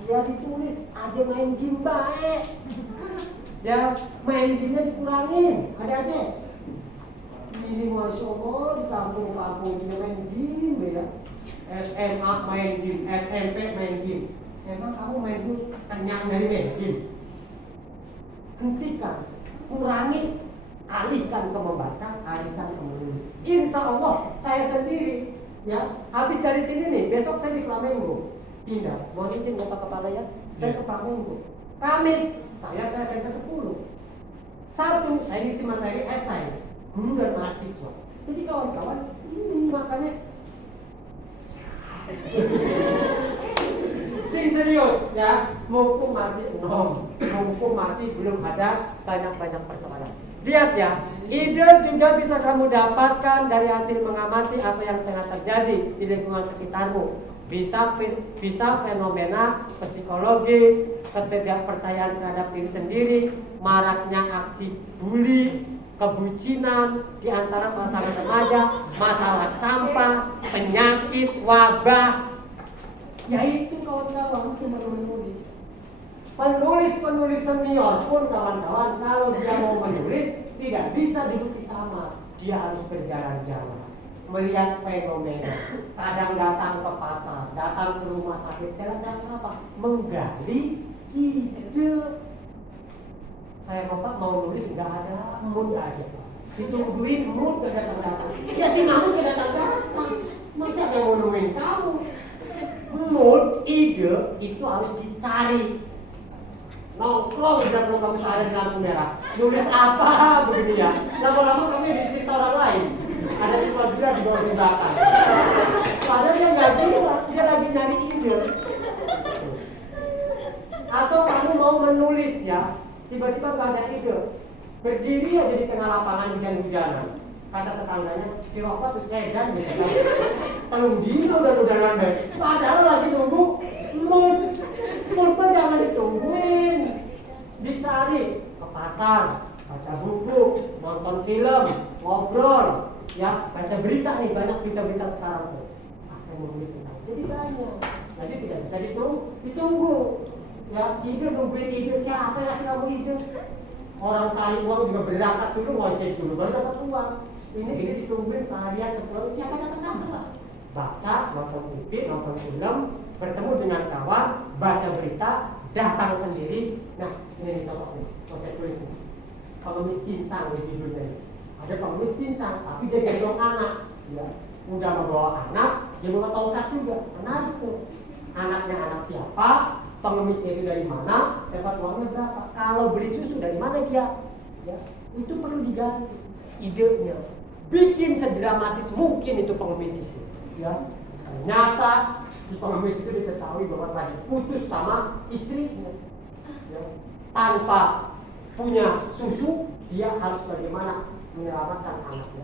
ya ditulis aja main game baik, ya main gamenya dikurangin, ada-ada. Ini Masya Allah di kampung-kampung ini main game ya. SMA main game, SMP main game. Emang kamu main game kenyang dari main game? Hentikan, kurangi, alihkan ke membaca, alihkan ke menulis. Insya Allah saya sendiri ya, habis dari sini nih, besok saya di Flamengo pindah, mohon izin Bapak Kepala ya, saya ke Flamengo. Kamis saya ke SMP 10, Sabtu saya ngisi materi esai guru dan mahasiswa. Jadi kawan-kawan, ini makanya sing serius ya, mumpung masih mumpung masih belum ada banyak-banyak persoalan. Lihat ya, ide juga bisa kamu dapatkan dari hasil mengamati apa yang tengah terjadi di lingkungan sekitarmu. Bisa fenomena psikologis, ketidakpercayaan terhadap diri sendiri, maraknya aksi bully, kebucinan di antara pasangan remaja, masalah sampah, penyakit, wabah. Yaitu kawan-kawan cuma menulis. Penulis senior pun kawan-kawan kalau dia mau menulis tidak bisa duduk di kamar, dia harus berjalan-jalan, melihat fenomena. Kadang datang ke pasar, datang ke rumah sakit, dalam rangka apa? Menggali ide. Saya Bapak mau nulis nggak ada, mood aja Pak. Ditungguin mood gak datang-datang. Ya si Mahmud gak datang-datang. Masa ada yang mau nungguin kamu? Mood, ide itu harus dicari. Nongkrong dan kalau kamu seharian di lampu merah, nulis apa begini ya? Lama-lama kamu di cerita orang lain. Ada siswa juga di bawah belakang. Padahal dia nggak jiwa, dia lagi nyari ide. Atau kamu mau menulis ya, tiba-tiba gak ada ide, berdiri aja di tengah lapangan hujan-hujanan. Kata tetangganya, si Ropa tuh sedan gitu. Telung dino udah baik. Padahal lagi nunggu mood pun jangan ditungguin, dicari ke pasar, baca buku, nonton film, ngobrol, ya baca berita nih, banyak berita-berita sekarang tuh. Saya mau nulis tentang, jadi banyak. Jadi tidak bisa ditunggu. Ya, ide nungguin ide, siapa yang ngasih kamu ide? Orang cari uang juga berangkat dulu, ngojek dulu, baru dapat uang. Ini ditungguin seharian sebulan, ya kadang-kadang lah. Baca, nonton TV, nonton film, bertemu dengan kawan, baca berita, datang sendiri. Nah, ini contoh nih, saya tulis nih. Pengemis pincang di judulnya ini. Ada pengemis pincang, tapi dia gendong anak. Ya, udah membawa anak, dia bawa tongkat juga. Menarik tuh. anaknya anak siapa, pengemisnya itu dari mana, dapat uangnya berapa. Kalau beli susu dari mana dia, ya, itu perlu diganti idenya. Bikin sedramatis mungkin itu pengemis itu, ya. Ternyata si pengemis itu diketahui bahwa tadi putus sama istrinya, ya. Tanpa punya susu, dia harus bagaimana menyelamatkan anaknya.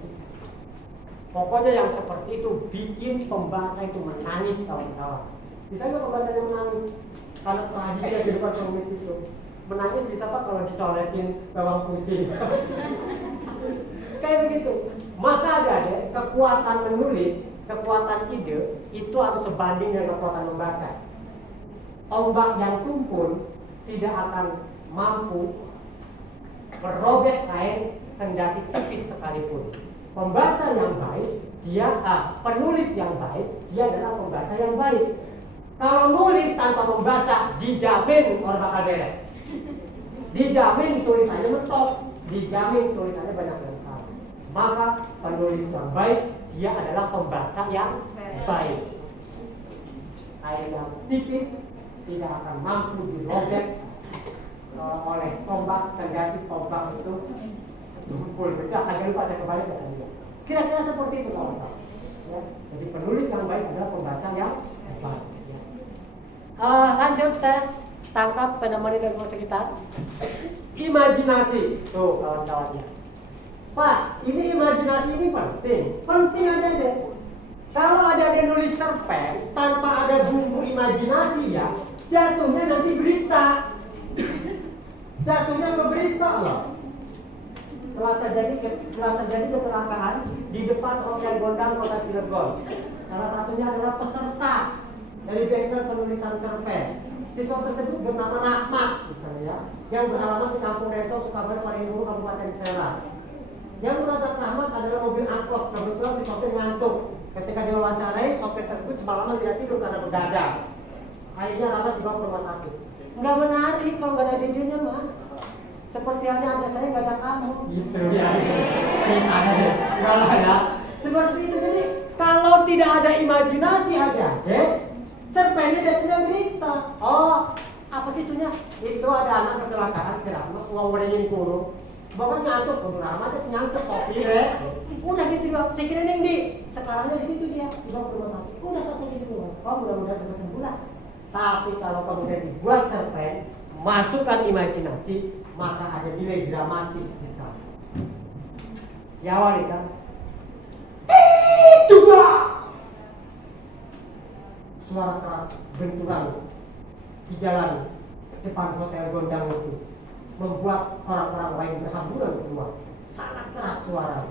Pokoknya yang seperti itu bikin pembaca itu menangis, kawan-kawan. Bisa nggak pembacanya menangis? Karena tradisi di depan pengemis itu menangis bisa Pak kalau dicoletin bawang putih. Kayak begitu. Maka ada kekuatan menulis, kekuatan ide itu harus sebanding dengan kekuatan membaca. Tombak yang tumpul tidak akan mampu merobek kain kendati tipis sekalipun. Pembaca yang baik, penulis yang baik, dia adalah pembaca yang baik. Kalau nulis tanpa membaca, dijamin orang bakal beres. Dijamin tulisannya mentok, dijamin tulisannya banyak yang salah. Maka penulis yang baik, dia adalah pembaca yang baik. Kain yang tipis tidak akan mampu dirobek oleh tombak, kendati tombak itu tumpul. Betul, jangan lupa saya kembali ke tadi. Kira-kira seperti itu kawan-kawan. Ya, jadi penulis yang baik adalah pembaca yang baik. Ya. Lanjut tangkap fenomena dan sekitar. Imajinasi, tuh kawan-kawannya. Pak, ini imajinasi ini penting. Penting aja deh. Kalau ada yang nulis cerpen tanpa ada bumbu imajinasi ya, jatuhnya nanti berita. Jatuhnya ke berita loh. Telah terjadi kecelakaan di depan Hotel Gondang Kota Cilegon. Salah satunya adalah peserta dari bengkel penulisan cerpen. Siswa tersebut bernama Rahmat, misalnya ya, yang beralamat di Kampung Reto, Sukabumi, Saringungu, Kabupaten Serang. Yang menabrak Rahmat adalah mobil angkot. Kebetulan si sopir ngantuk. Ketika diwawancarai, sopir tersebut semalaman tidak tidur karena begadang. Akhirnya Rahmat dibawa ke rumah sakit. Nggak menarik kalau nggak ada idenya mah. Seperti halnya ada saya nggak ada kamu. Gitu ya. Nggak lah ya. Seperti itu. Jadi kalau tidak ada imajinasi aja, cerpennya jadinya berita. Oh, apa sih itunya? Itu ada anak kecelakaan, Rahmat ngomongin guru. Bahkan ngantuk, guru Rahmat itu ngantuk sopir ya. Udah gitu doang. Saya kira neng di sekarangnya di situ dia dibawa ke rumah sakit. Udah selesai gitu doang. Oh, mudah-mudahan cepat sembuh lah. Tapi kalau kemudian dibuat cerpen, masukkan imajinasi, maka ada nilai dramatis di sana. Ya wanita. Dua. Suara keras benturan di jalan depan Hotel Gondang itu membuat orang-orang lain berhamburan keluar. Sangat keras suara.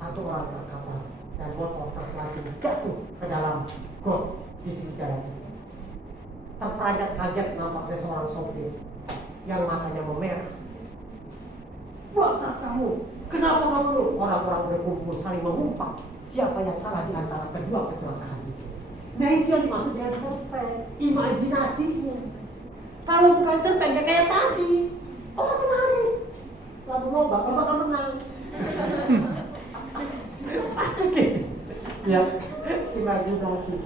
Satu orang terkapar dan motor terpelanting jatuh ke dalam got di sisi jalan. Terperanjat-kaget nampaknya seorang sopir yang matanya memerah. Bangsat kamu, kenapa kamu? Orang-orang berkumpul saling mengumpat siapa yang salah di antara kedua kecelakaan itu. Nah itu yang dimaksud dengan cerpen, imajinasinya. Kalau bukan cerpen kayak tadi, orang menarik. Lalu lomba, orang bakal menang. Asik ya, imajinasi.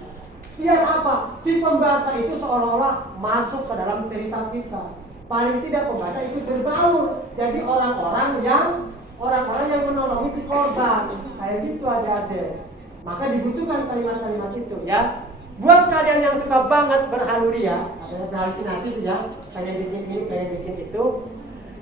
Biar apa? Si pembaca itu seolah-olah masuk ke dalam cerita kita. Paling tidak pembaca itu berbaur. Jadi orang-orang yang menolongi si korban. Kayak gitu aja. Maka dibutuhkan kalimat-kalimat itu ya. Buat kalian yang suka banget berhaluria, atau berhalusinasi itu ya, pengen bikin ini, pengen bikin itu,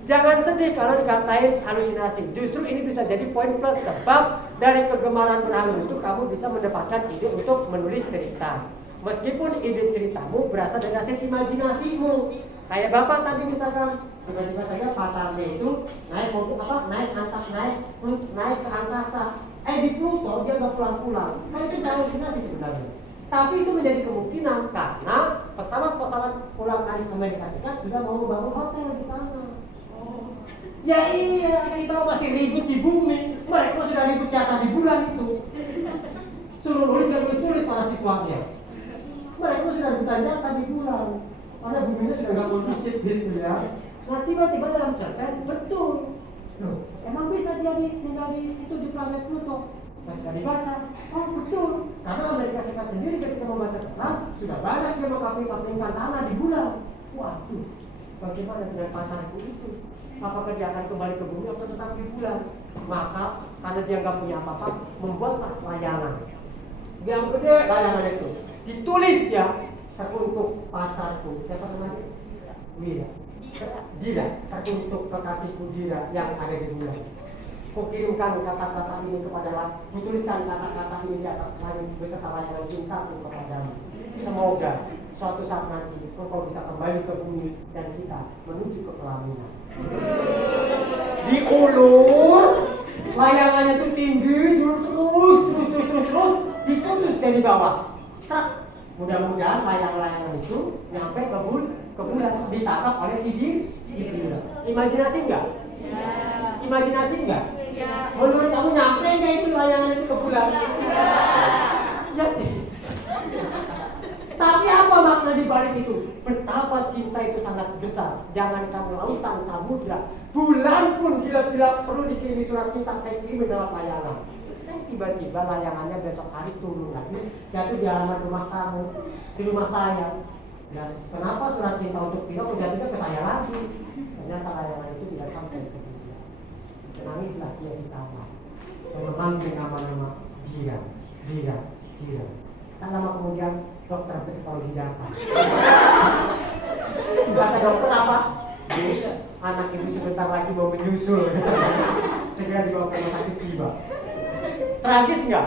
jangan sedih kalau dikatain halusinasi. Justru ini bisa jadi poin plus, sebab dari kegemaran berhalus itu kamu bisa mendapatkan ide untuk menulis cerita. Meskipun ide ceritamu berasal dari hasil imajinasimu. Kayak Bapak tadi misalkan, tiba-tiba saja Pak Tarne itu naik ke angkasa. Di Pluto dia nggak pulang-pulang. Kan itu halusinasi sebenarnya. Tapi itu menjadi kemungkinan karena pesawat-pesawat pulang dari Amerika Serikat sudah mau membangun hotel di sana. Ya iya, kita masih ribut di bumi. Mereka sudah ribut di atas di bulan itu. Suruh nulis dan nulis para siswanya. Mereka sudah rebutan jatah di bulan. Karena buminya sudah nggak kondusif gitu ya. Nah tiba-tiba dalam cerpen betul. Loh, emang bisa dia tinggal di planet Pluto? ketika dibaca, oh betul, karena Amerika Serikat sendiri ketika membaca Quran sudah banyak yang mengkapling-kaplingkan tanah di bulan. Waduh, bagaimana dengan pacarku itu? Apakah dia akan kembali ke bumi atau tetap di bulan? Maka karena dia nggak punya apa-apa, membuatlah layangan yang gede. Layangan itu ditulis ya, teruntuk pacarku. Siapa namanya? Wira. Dira, teruntuk kekasihku Dira yang ada di bulan. Kukirimkan kata-kata ini kepadamu, kutuliskan kata-kata ini di atas langit beserta layangan cintaku kepadamu. Semoga suatu saat nanti engkau bisa kembali ke bumi dan kita menuju ke pelaminan. Diulur, layangannya itu tinggi, terus diputus dari bawah. Trak. Mudah-mudahan layang-layangan itu nyampe ke bulan, ditangkap oleh si Dira. Imajinasi enggak? Ya. Imajinasi enggak? Ya. Menurut kamu nyampe enggak itu layangan itu ke bulan? Ya. Tapi apa makna di balik itu? Betapa cinta itu sangat besar. Jangan kamu lautan, samudra, bulan pun bila perlu dikirimi surat cinta, saya kirim lewat layangan. Tiba-tiba layangannya besok hari turun lagi, jatuh di halaman rumah kamu, di rumah saya. Dan kenapa surat cinta untuk Pino jatuhnya ke saya lagi? Ternyata layangan itu tidak sampai ke dia. Menangislah dia di kamar, memanggil nama-nama Dira. Tak lama kemudian dokter psikologi datang. Kata dokter apa? Anak ibu sebentar lagi mau menyusul. Segera dibawa ke rumah sakit jiwa. Tragis nggak?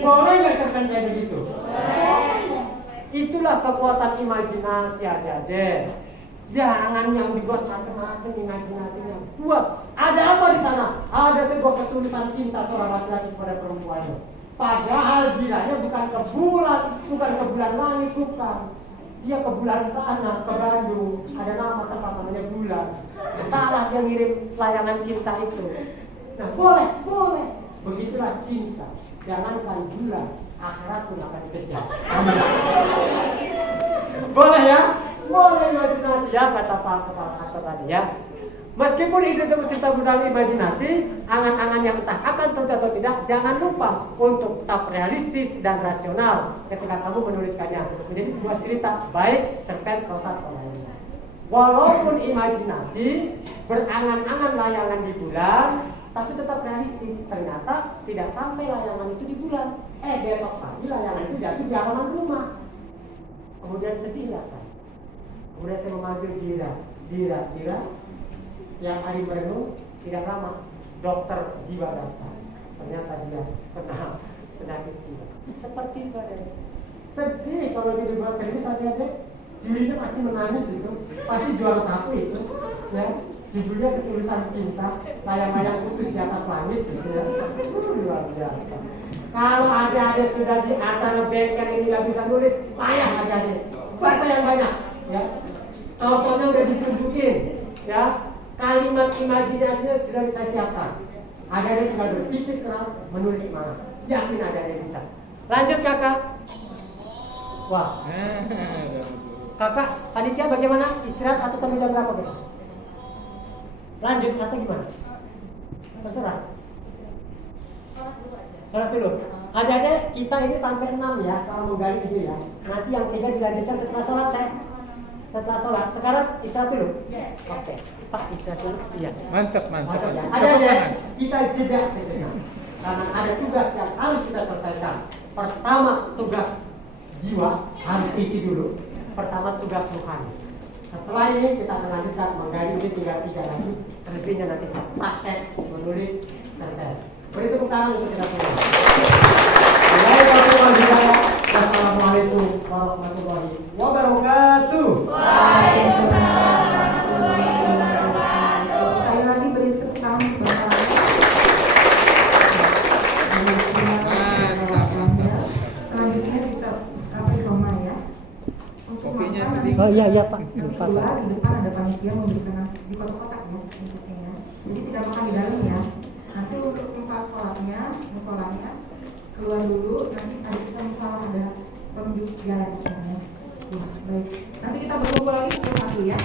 Boleh nggak cerita kayak begitu? Itulah kekuatan imajinasi adik-adik. Jangan yang dibuat macam-macam imajinasinya. Buat. Ada apa di sana? Ada sebuah ketulusan cinta seorang laki-laki kepada perempuannya. Padahal bilanya bukan ke bulan langit, bukan. Dia ke bulan sana, ke Bandung. Ada nama tempat namanya bulan. Salah dia ngirim layangan cinta itu. Nah boleh. Begitulah cinta. Jangankan bulan, akhirat pun akan dikejar. Boleh ya? Boleh imajinasi ya, kata Pak tadi ya. Meskipun itu cerita berdalur imajinasi, angan-angan yang entah akan terjadi atau tidak, jangan lupa untuk tetap realistis dan rasional ketika kamu menuliskannya. Menjadi sebuah cerita baik, cerpen, prosa, atau lainnya. Walaupun imajinasi berangan-angan layangan di bulan, tapi tetap realistis. Ternyata tidak sampai layangan itu di bulan. Besok pagi layangan itu jatuh di halaman rumah. Kemudian sedihlah saya. Kemudian saya memanggil Dira. Yang hari merenung, tidak lama dokter jiwa datang. Ternyata dia kena penyakit jiwa. Seperti itu ada. Sedih kalau dibuat serius adik-adik. Jurinya pasti menangis itu, pasti juara satu itu. Ya, judulnya ketulusan cinta, layang-layang putus di atas langit gitu ya. Luar biasa. Kalau adik-adik sudah di acara bengkel ini nggak bisa nulis, payah adik-adik. Baca yang banyak, ya. Contohnya udah ditunjukin, ya. Kalimat imajinasinya sudah saya siapkan. Adik-adik tinggal berpikir keras, menulis semangat. Yakin adik-adik bisa. Lanjut kakak. Wah. Kakak, panitia bagaimana? Istirahat atau sampai jam berapa kita? Lanjut atau gimana? Terserah. Sholat dulu. Adik-adik kita ini sampai 6 ya kalau menggali itu ya. Nanti yang 3 dilanjutkan setelah sholat ya. Setelah sholat. Sekarang istirahat dulu. Oke. Pak istirahat dulu. Iya. Mantap ya. Adik-adik kita jeda sejenak. Karena ada tugas yang harus kita selesaikan. Pertama tugas jiwa harus isi dulu. Pertama tugas rohani. Setelah ini kita akan lanjutkan menggali ini 3 lagi. Selebihnya nanti kita praktek menulis cerpen. Beri tepuk tangan untuk kita semua. Assalamualaikum warahmatullahi wabarakatuh. Waalaikumsalam warahmatullahi wabarakatuh. Sekali lagi beri tepuk tangan bersama. Selanjutnya kita kafe Soma ya. Untuk makan Oh iya Pak. Keluar di depan ada panitia memberikan di kotak-kotak ya untuknya. Jadi tidak makan di dalam ya. Nanti untuk tempat sholatnya, musolanya keluar dulu. Nanti ada kita musola ada penunjuk jalan. Baik. Nanti kita berkumpul lagi pukul 1 ya.